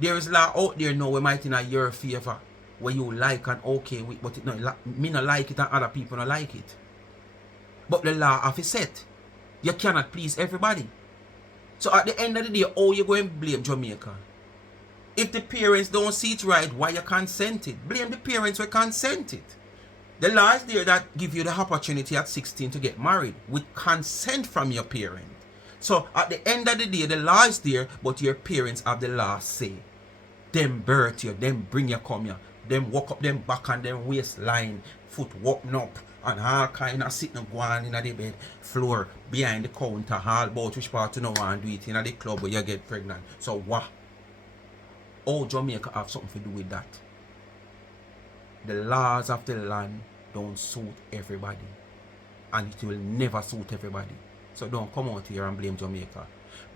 There is law out there now we might in your favor, where you like and okay with, but it no, me not like it and other people not like it. But the law have to set. You cannot please everybody. So at the end of the day, how you going to blame Jamaica? If the parents don't see it right, why you consented? Blame the parents who consented. The law is there that give you the opportunity at 16 to get married with consent from your parent. So at the end of the day, the law is there, but your parents have the last say. Them birth you, them bring you come here, them walk up them back and them waistline, foot walking up, and all kind of sitting and going in the bed, floor, behind the counter, all about which part you know want to do it in the club where you get pregnant. So what? All Jamaica have something to do with that. The laws of the land don't suit everybody. And it will never suit everybody. So don't come out here and blame Jamaica.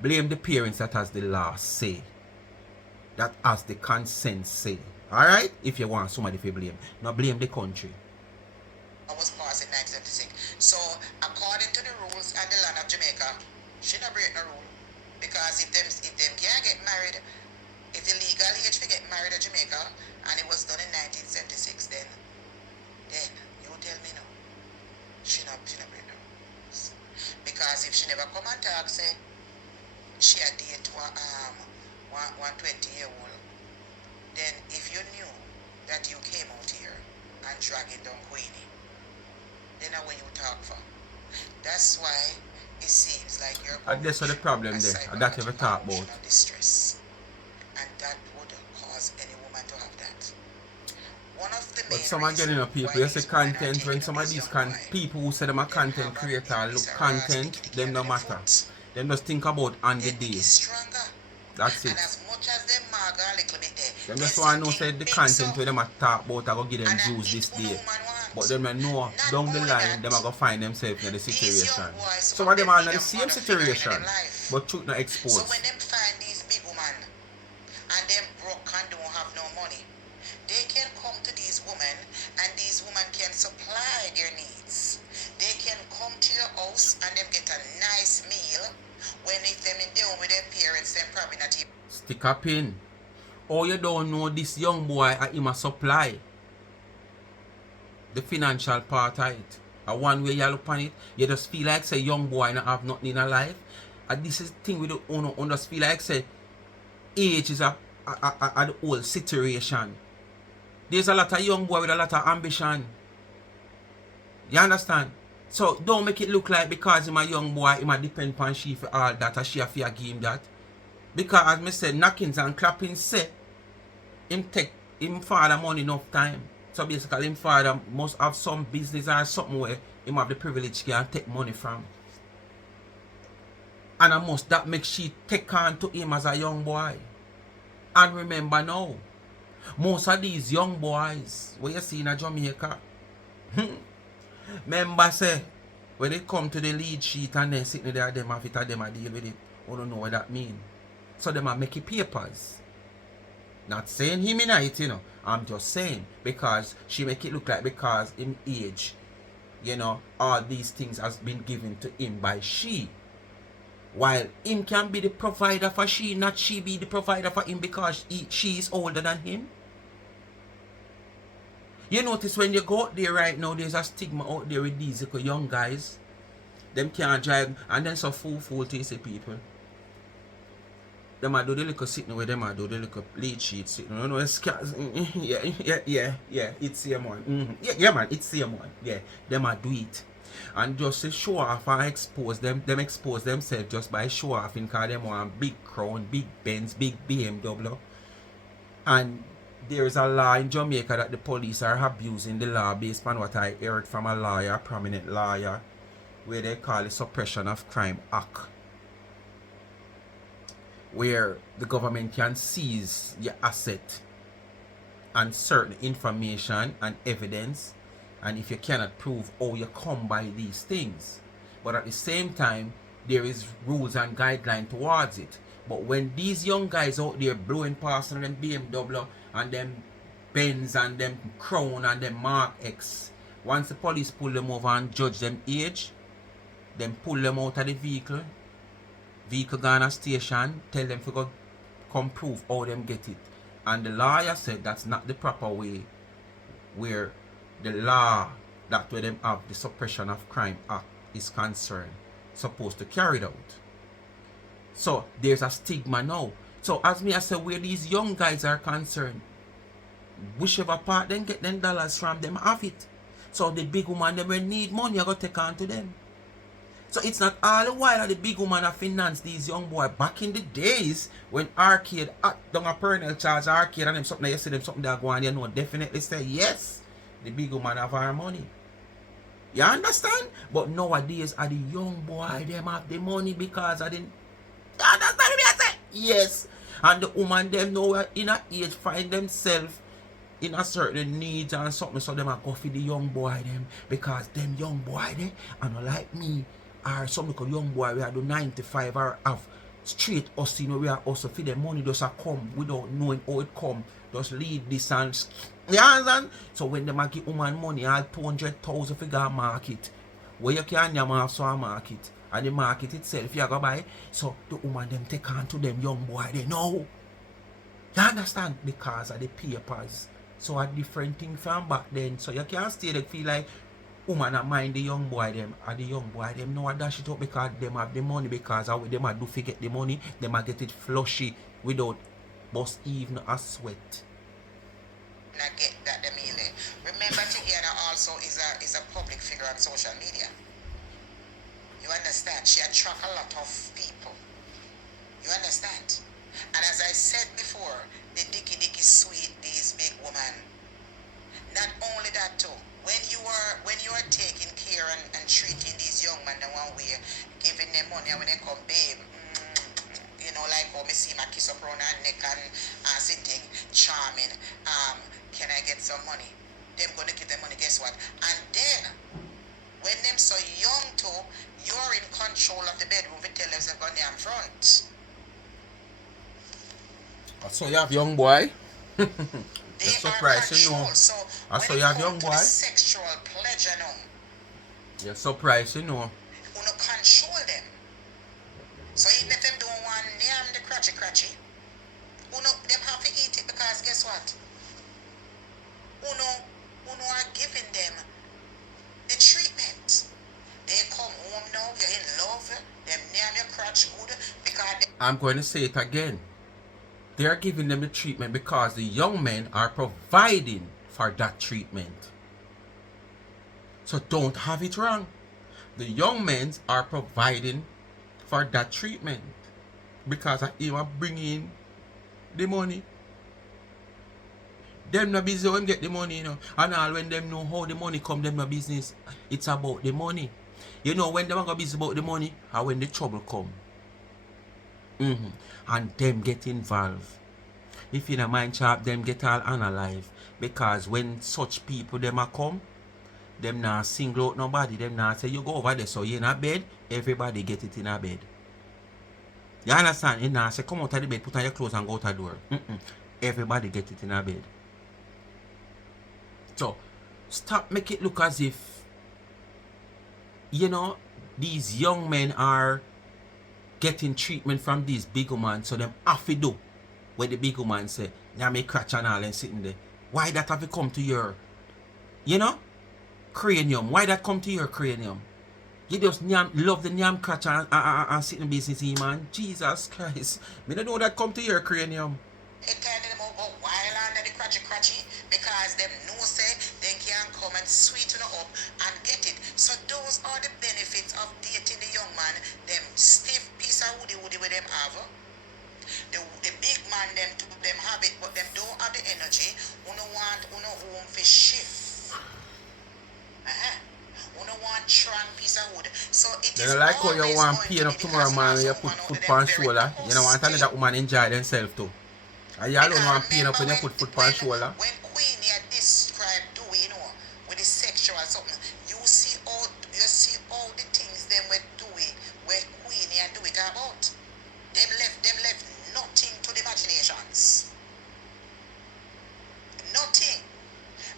Blame the parents that has the last say. That has the consent say. Alright? If you want somebody to blame. Not blame the country. I was passed in 1976. So according to the rules and the land of Jamaica, she not break no rule. Because if them can't get married, if the legal age to get married in Jamaica and it was done in 1976, then you tell me no. She not break no rules. Because if she never come and talk, say she a date one 20-year-old, then if you knew that you came out here and dragging down Queenie, then how will you talk for? That's why it seems like you're and that's what the problem there. And that you ever talk about. Distress. And that would cause any woman to have that. One of the but some are getting up people, you say content when some of these people who say them are content creator look content, them no matter. Them just think about on the day. That's it. And as much as them mag a little bit there. Them just want to know say the content where them are talk about I go give them views this day. But them know down the line them are going to find themselves in the situation. Some of them are in the same situation, but truth not exposed. So when them find these big women and them broke and don't have no money, they can come to these women and these women can supply their needs. They can come to your house and them get a nice meal when if them in there with their parents, them probably not even. Stick a pin. Oh, you don't know this young boy him a supply. The financial part of it. And one way you look on it, you just feel like say young boy not have nothing in a life. And this is the thing we don't just feel like say age is a the whole situation. There's a lot of young boy with a lot of ambition. You understand? So don't make it look like because he's a young boy, he might depend upon she for all that, or she have to give him that. Because as I said, knockings and clapping say, him take him father money enough time. So basically him father must have some business or something where him have the privilege to take money from. And I must that make she take on to him as a young boy. And remember now, most of these young boys, what you see in Jamaica, remember say, when they come to the lead sheet and then sitting there, them have it and them a deal with it. I don't know what that mean. So them are making papers. Not saying him in it, you know. I'm just saying because she make it look like because in age, you know, all these things has been given to him by she. While him can be the provider for she, not she be the provider for him because she is older than him. You notice when you go out there right now, there's a stigma out there with these young guys. Them can't drive, and then so fool to see people. Them a do the little sitting where them a do the little lead sheet sitting. You know, yeah, it's same one. Yeah, man, it's same one. Yeah, them a do it. And just to show off and expose them expose themselves just by show off because them want big crown, big Benz, big BMW. And there's a law in Jamaica that the police are abusing the law based on what I heard from a lawyer, a prominent lawyer, where they call it Suppression of Crime Act, where the government can seize your asset and certain information and evidence, and if you cannot prove how you come by these things. But at the same time, there is rules and guidelines towards it. But when these young guys out there blowing past on them BMW and them Benz and them Crown and them Mark X, once the police pull them over and judge them age, then pull them out of the vehicle gone to station, tell them to go come prove how them get it. And the lawyer said that's not the proper way where the law that where them have the Suppression of Crime Act is concerned supposed to carry it out. So there's a stigma now. So as me I say, where these young guys are concerned, whichever part them get them dollars from, them have it. So the big woman them will need money, I go take on to them. So it's not all the while that the big woman have financed these young boys. Back in the days when arcade down a parental charge arcade and them something you see them something that go on, you know, definitely say yes, the big woman have our money. You understand? But nowadays are the young boy them have the money because I didn't. You understand me I say? Yes. And the woman them now in a age find themselves in a certain needs and something, so them a go for the young boy them because them young boy them and not like me or some little young boy we are do 95 or have straight us, you know, we are also for the money just a come without knowing how it come, just lead this and you understand? So when them a give woman money all 200,000 for go market where you can yam off so a market and the market itself you go buy, so the woman them take on to them young boy they know. You understand? Because of the papers. So a different thing from back then. So you can't stay there feel like woman a mind the young boy them, and the young boy them know a dash it up because them have the money, because how them a do forget the money, them a get it flushy without bust even a sweat. I get that the meaning. Remember Tiana also is a public figure on social media. You understand? She attracts a lot of people. You understand? And as I said before, the dicky sweet, these big woman. Not only that too, when you are taking care and treating these young men the one way, giving them money, and when they come, babe, you know, like how me see my kiss up around her neck and sitting charming, can I get some money? Them gonna give them money, guess what? And then when them so young too, you're in control of the bedroom, we tell them to go down front. So you have young boy. They surprised, are controlled. you know. So I saw you have young boy. Sexual pleasure now. You're surprised, you know. You know, control them. So even if them don't want name the crutchy, you know, them have to eat it because guess what? You know are giving them the treatment. They come home now, you're in love, them name your crutch good because I'm going to say it again. They are giving them the treatment because the young men are providing for that treatment. So don't have it wrong. The young men are providing for that treatment because they are bringing the money. Them not busy when get the money, you know. And all when them know how the money come, them no business. It's about the money. You know when them are busy about the money or when the trouble come. And them get involved. If you don't mind sharp, them get all analyzed. Because when such people them a come, them not single out nobody. Them not say you go over there so you in a bed, everybody get it in a bed. You understand? You know, say come out of the bed, put on your clothes and go out the door. Everybody get it in a bed. So stop make it look as if, you know, these young men are getting treatment from these big women, so them have to do what the big woman say. Now make crutch and all and sitting there. Why that have to come to your, you know, cranium? Why that come to your cranium? You just love the nyam crutch and sitting business in, man. Jesus Christ. Me don't know that come to your cranium. It kind of them go wild under the crutchy because them know say they can come and sweeten up and get it. So those are the benefits of dating the young man. Them stiff piece of woody with them have. The big man them have it, but them don't have the energy. Uno want home for shift. Uno want strong piece of wood. So it is like how you always want going pain to up be tomorrow, because man, you someone put out foot there on very shoulder. You know want that woman enjoy themselves too. And you alone want pain up when you put foot on shoulder. When Queenie had described Dewey, you know, with the sexual something, you see all the things them with Dewey, where Queenie and Dewey talk about. Them left nothing to the imaginations. Nothing.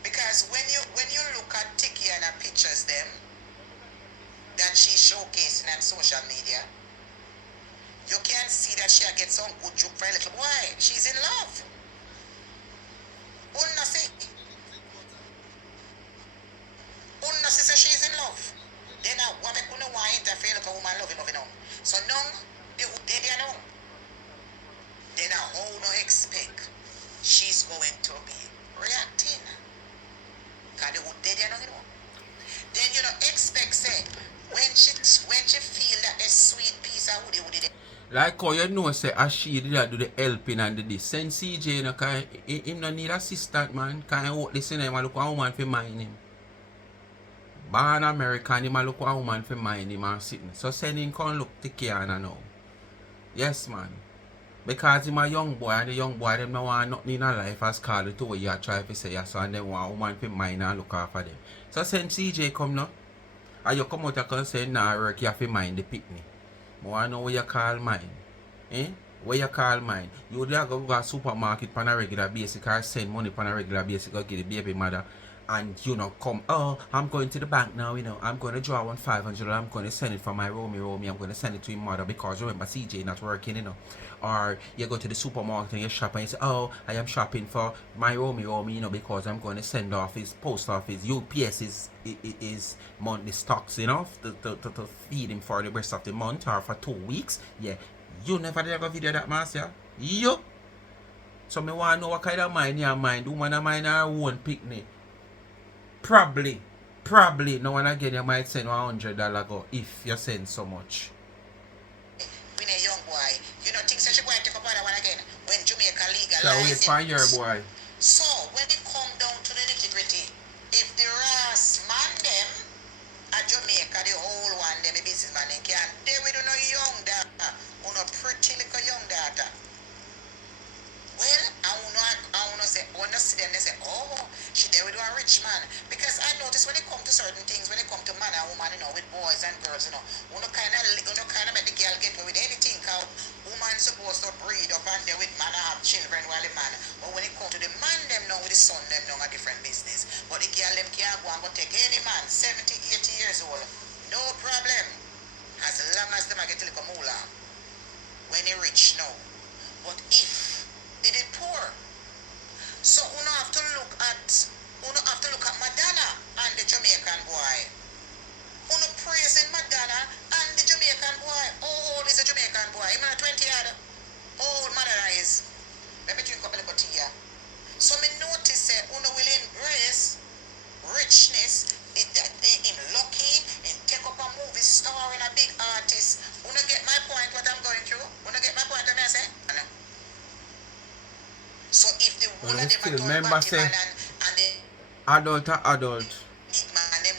Because when you look at Tikana pictures them that she's showcasing on social media, you can see that she gets some good joke for a little boy. She's in love. Unna say she's in love. Then I want to interfere like a woman loving now. So now they know. Then I how no expect she's going to be reacting. Cause they know. Then you know expect say when she feel that a sweet piece of woody. Like how you know say as she did do the helping and this. Send CJ, you know, cause him no need assistant, man. Can I walk this in him and look a woman for mind him. Born American, him a look a woman for mind him and sitting. So send him come look Tikana now. Yes, man. Because him a young boy and the young boy them no want nothing in a life as call it to what you try to say so and them want a woman for mind and look after them. So send CJ come now. And you come out and say nah work you have to mind the picnic. I want to know what you call mine. What you call mine? You would go to a supermarket on a regular basis or send money on a regular basis to get the baby mother and you know come, oh, I'm going to the bank now, you know, I'm going to draw 500 I'm going to send it for my Romy, I'm going to send it to his mother because remember CJ not working, you know. Or you go to the supermarket and you shop and you say, oh, I am shopping for my Romy, you know, because I'm going to send off his post office, UPS is monthly stocks, you know, to feed him for the rest of the month or for 2 weeks. Yeah, you never did a video that, master. You. So me want to know what kind of mind you mind. Woman of mine are one picnic. Probably. No one again you might send $100 go if you send so much. When a young boy, you know, things that she going to take up on one again. When Jamaica legalized So wait for your boy. So when it come down to the nitty-gritty, if the Ras man them at Jamaica, the whole one, them a businessman, they can't deal with no young daughter, no pretty little young daughter. Well, I wanna say, when I see them, they say, oh, she there with a rich man. Because I notice when it come to certain things, when it come to man and woman, you know, with boys and girls, you know, you kind of make the girl get away with anything. Cause woman supposed to breed up and there with man and have children while the man. But when it come to the man, them now with the son, them now a different business. But the girl, them can't go and go take any man, 70, 80 years old, no problem. As long as them get a little moolah. When they rich now. But if they did poor. So you have to look at Madonna and the Jamaican boy. You praising Madonna and the Jamaican boy. How old is the Jamaican boy? He's 20 years old. Madonna is. Let me drink up a little tea. So me notice that you will embrace richness. Him lucky, him take up a movie star and a big artist. You get my point what I'm going through? You get my point what I say? So if the one of them still are remember say and the adult to adult. big man them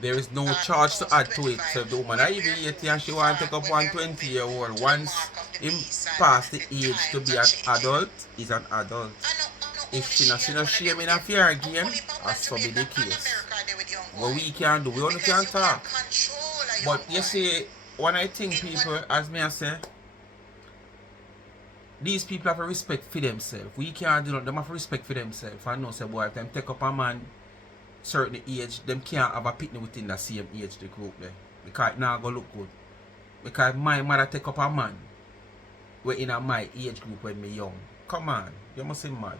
There is no charge to add to it. So the woman I even 80 and she want to take up 120-year-old. Once him past the age to be an adult, is an adult. If she not shame in a fear again, as so be the case. What we can do, we only can talk. But you see, when I think In what people, as me I say, these people have a respect for themselves. We can't do nothing. Them have respect for themselves. I know say boy, if them take up a man certain age, them can't have a picnic within the same age the group there. Because it now go look good. Because my mother take up a man we're in a my age group when me young. Come on, you must be mad.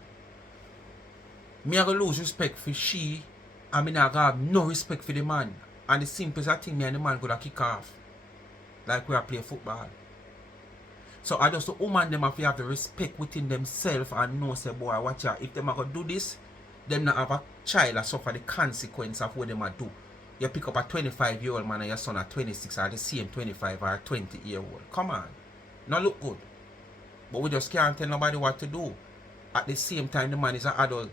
Me I go lose respect for she, and me not have no respect for the man. And the simplest thing me and the man gonna kick off. Like we are play football. So I just the woman them have to have the respect within themselves and know say boy watch out. If them are gonna do this, them not have a child that suffer the consequence of what them are do. You pick up a 25-year-old man and your son at 26 or the same 25 or 20-year-old. Come on. Not look good. But we just can't tell nobody what to do. At the same time, the man is an adult.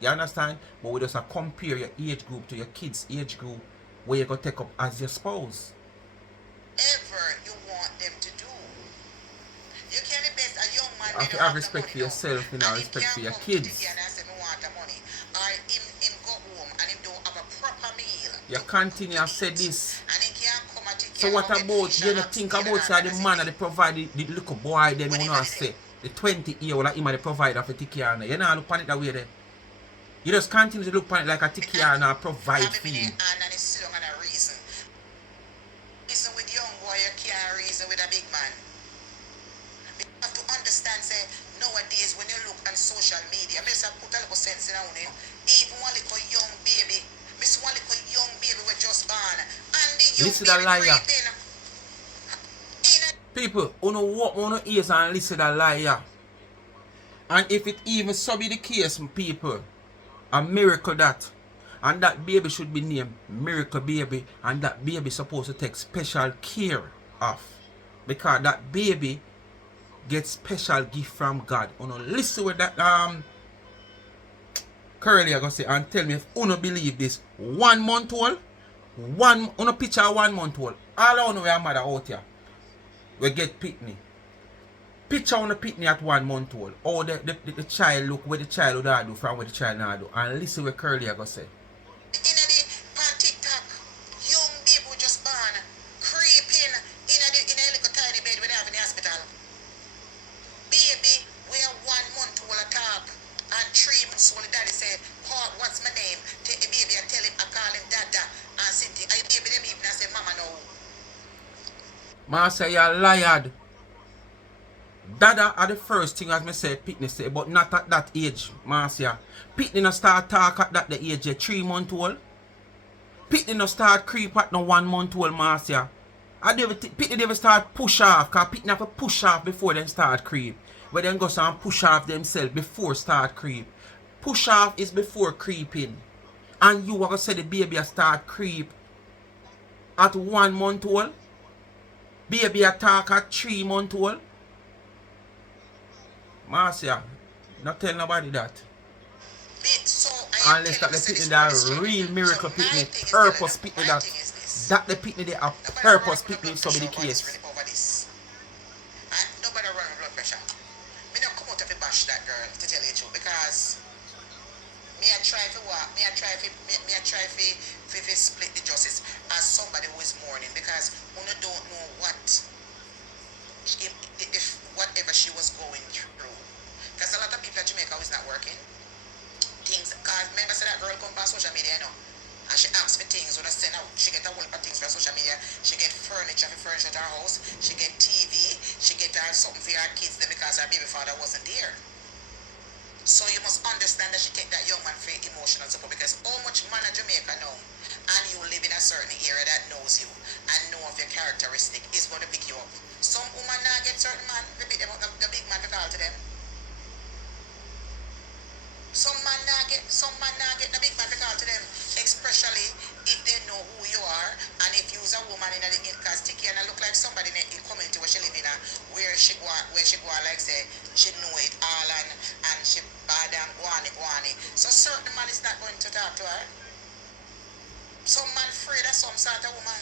You understand? But we just compare your age group to your kids' age group where you go take up as your spouse. ever you want them to do. You can't best a young man You have respect for yourself, you know, respect for your kids. And say, me want the money. Or him go home and him don't have a proper meal. You continue to say this. And he can't come at it. So what about, you don't think about say the man that they provide the little boy then you know say the 20-year-old like him the provider for Tikana. You know look on it that way then. You just continue to look on it like a Tikana provide for you. And it's still on a reason. Reason with young boy, you can't reason with a big man. You have to understand, say, nowadays when you look on social media, I put a little sense in it. Even one little young baby, one little young baby was just born, and the young listen to baby liar. creeping. People, you know what on ears and listen to liar. And if it even so be the case, people, a miracle that. And that baby should be named Miracle Baby. And that baby supposed to take special care of. Because that baby gets special gift from God. You know, listen with that Curly I gonna say and tell me if you don't believe this. 1 month old, on a picture of 1 month old. All I know we are mother out here. We get pitney. Picture on the pitney at 1 month old. Or the child look where the child would do from where the child now do. And listen what Curly I gonna say. In the TikTok, young people just born, creeping in a little tiny bed when they have in the hospital. Baby, we are 1 month old a talk, and 3 months old. Daddy say, "Paul, what's my name?" Take the baby and tell him I call him Dada. And sit there. I baby them even and say, "Mama no." Ma say you're liar. Dada are the first thing as me say Pitney say, but not at that age, Marcia. Pitney no start talk at that the age, 3 month old. Pitney no start creep at no 1 month old, Marcia. Pitney never start push off, cause Pitney have to push off before them start creep. Where them go and push off themselves before start creep. Push off is before creeping. And you are gonna say the baby start creep at 1 month old. Baby attack at 3 month old. Marcia, not tell nobody that. So Unless that the pitney that real miracle pitney, purpose pitney that. That the pitney they are purpose pitney so be the case. Nobody run with blood pressure. Me not come out of the bash that girl to tell you the truth because me I try to walk, me I try to split the justice as somebody who is mourning because you don't know what if whatever she was going through. Because a lot of people in Jamaica is not working. Things, because remember say that girl come on social media, you know, and she asks for things, when I send out, she get a whole lot of things from social media. She get furniture for furniture at her house, she get TV, she get something for her kids there because her baby father wasn't there. So you must understand that she take that young man for emotional support because how much man in Jamaica know and you live in a certain area that knows you and know of your characteristic is going to pick you up. Some woman now get certain man, they pick them up, the big man to call to them. Some man now get the big man to call to them, especially if they know who you are and if you's a woman in because Tikana look like somebody in the community where she live in where she go like say she know it all and she bad and guani. So certain man is not going to talk to her. Some man afraid of some sort of woman.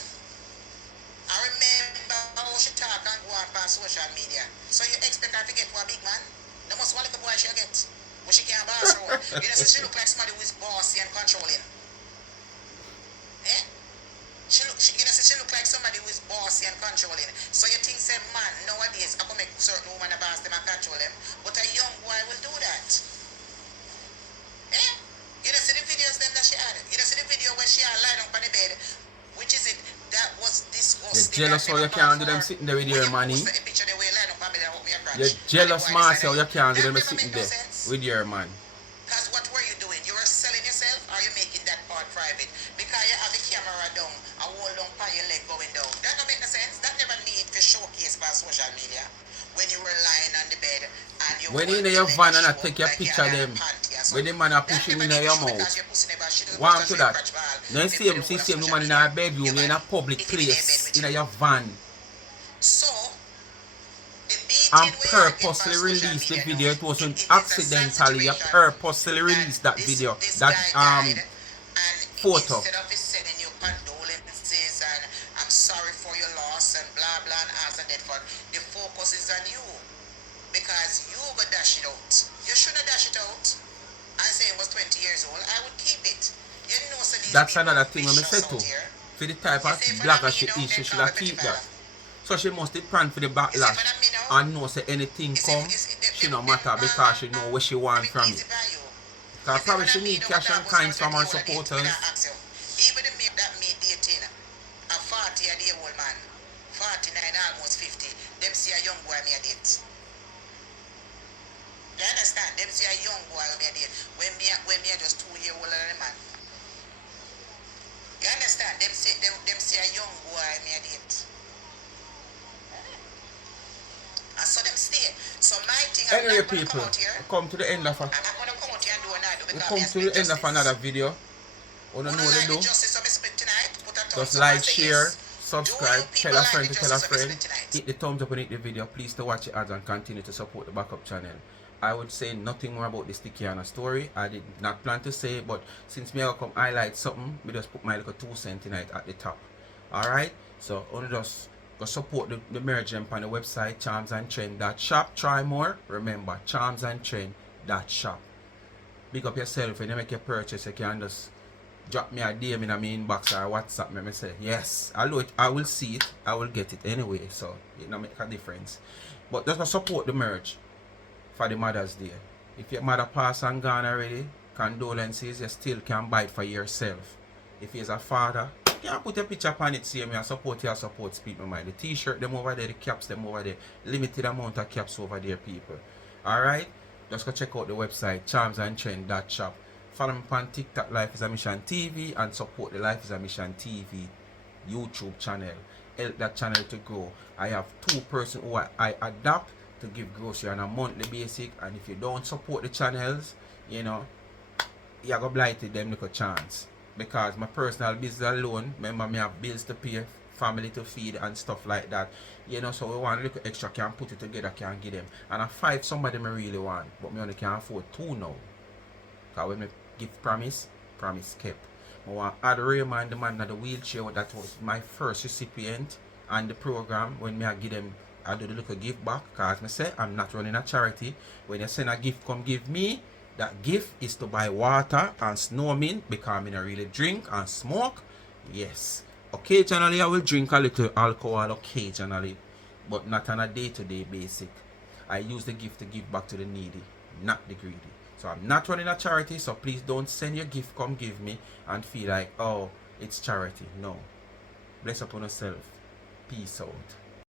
I remember how she talk and go on social media. So you expect her to get to a big man? The most one little boy she'll get. But she can't boss her. You know, so she look like somebody who is bossy and controlling. Eh? She look like somebody who is bossy bossy and controlling. So you think say man nowadays I can make certain woman a boss them and control them, but a young boy will do that. Eh? You don't see the videos them that she had. You don't see the video where she had lying on the bed. Which is it? That was disgusting. You're jealous how you can't do them sitting there with your money. You're jealous, Marcel, you can't do them sitting there with your man. Because what were you doing? You were selling yourself or you making that part private? Because you have the camera down and hold on by your leg going down. That don't make no sense. That never need to showcase by social media. When you were lying on the bed and you when in your van and I take your picture of them, when the man are pushing in your mouth, one to that. Now see the woman in her bedroom, in a public place, in your van. So, and purposely released the video. It wasn't accidentally, you purposely released that video, that photo. Instead of sending you condolences and I'm sorry for your loss and blah blah and as and that fun, the focus is on you. Because you go dash it out. You shouldn't dash it out. I say it was 20 years old, I would keep it. You know, so that's another thing I'm say too. For the type of blogger she is, she should have keep that. So she must plan for the backlash and know say anything come, she no matter because she know what she want from it. Because probably she need cash and coins from her supporters. Even the mate that me dating a 40-year-old man, 49 almost 50, them see a young boy me a date. You understand? Them see a young boy me a date when me a just 2 years older than the man. You understand? Them see a young boy me a date. And so them stay. So my thing anyway, people, come to the end of another video. You know what to do? Just like, share, subscribe, tell a friend to tell a friend. Hit the thumbs up and hit the video. Please to watch it ads and continue to support the backup channel. I would say nothing more about this Hickiana story. I did not plan to say it, but since me I come highlight something, we just put my little 2 cents tonight at the top. Alright? So only just go support the merge on the website charmsandtrend.shop. Try more. Remember, charmsandtrend.shop. Big up yourself. When you make your purchase, you can just drop me a DM in my inbox or WhatsApp me and say, yes, I will see it, I will get it anyway, so it don't make a difference. But just support the merge for the Mother's Day. If your mother passed and gone already, condolences, you still can buy it for yourself. If he's a father, you can put a picture upon it, see me and support your support people. The t-shirt them over there, the caps them over there, limited amount of caps over there, people. Alright? Just go check out the website charmsandtrend.shop. Follow me on TikTok, Life is a Mission TV, and support the Life is a Mission TV YouTube channel. Help that channel to grow. I have 2 persons who I adapt to give grocery on a monthly basis, and if you don't support the channels, you know, you're going to blight them little chance. Because my personal business alone, remember me have bills to pay, family to feed and stuff like that. You know, so we want a little extra, can put it together, can give them. And a 5 somebody me really want, but me only can afford 2 now. Because when me give promise kept. I want to add Raymond, the man in the wheelchair, that was my first recipient on the program. When me I give them, I do the little gift back, because I say I'm not running a charity. When you send a gift, come give me. That gift is to buy water and snow mint, because I don't really drink and smoke. Yes. Occasionally I will drink a little alcohol occasionally, but not on a day-to-day basis. I use the gift to give back to the needy, not the greedy. So I'm not running a charity, so please don't send your gift, come give me and feel like, oh, it's charity. No. Bless upon yourself. Peace out.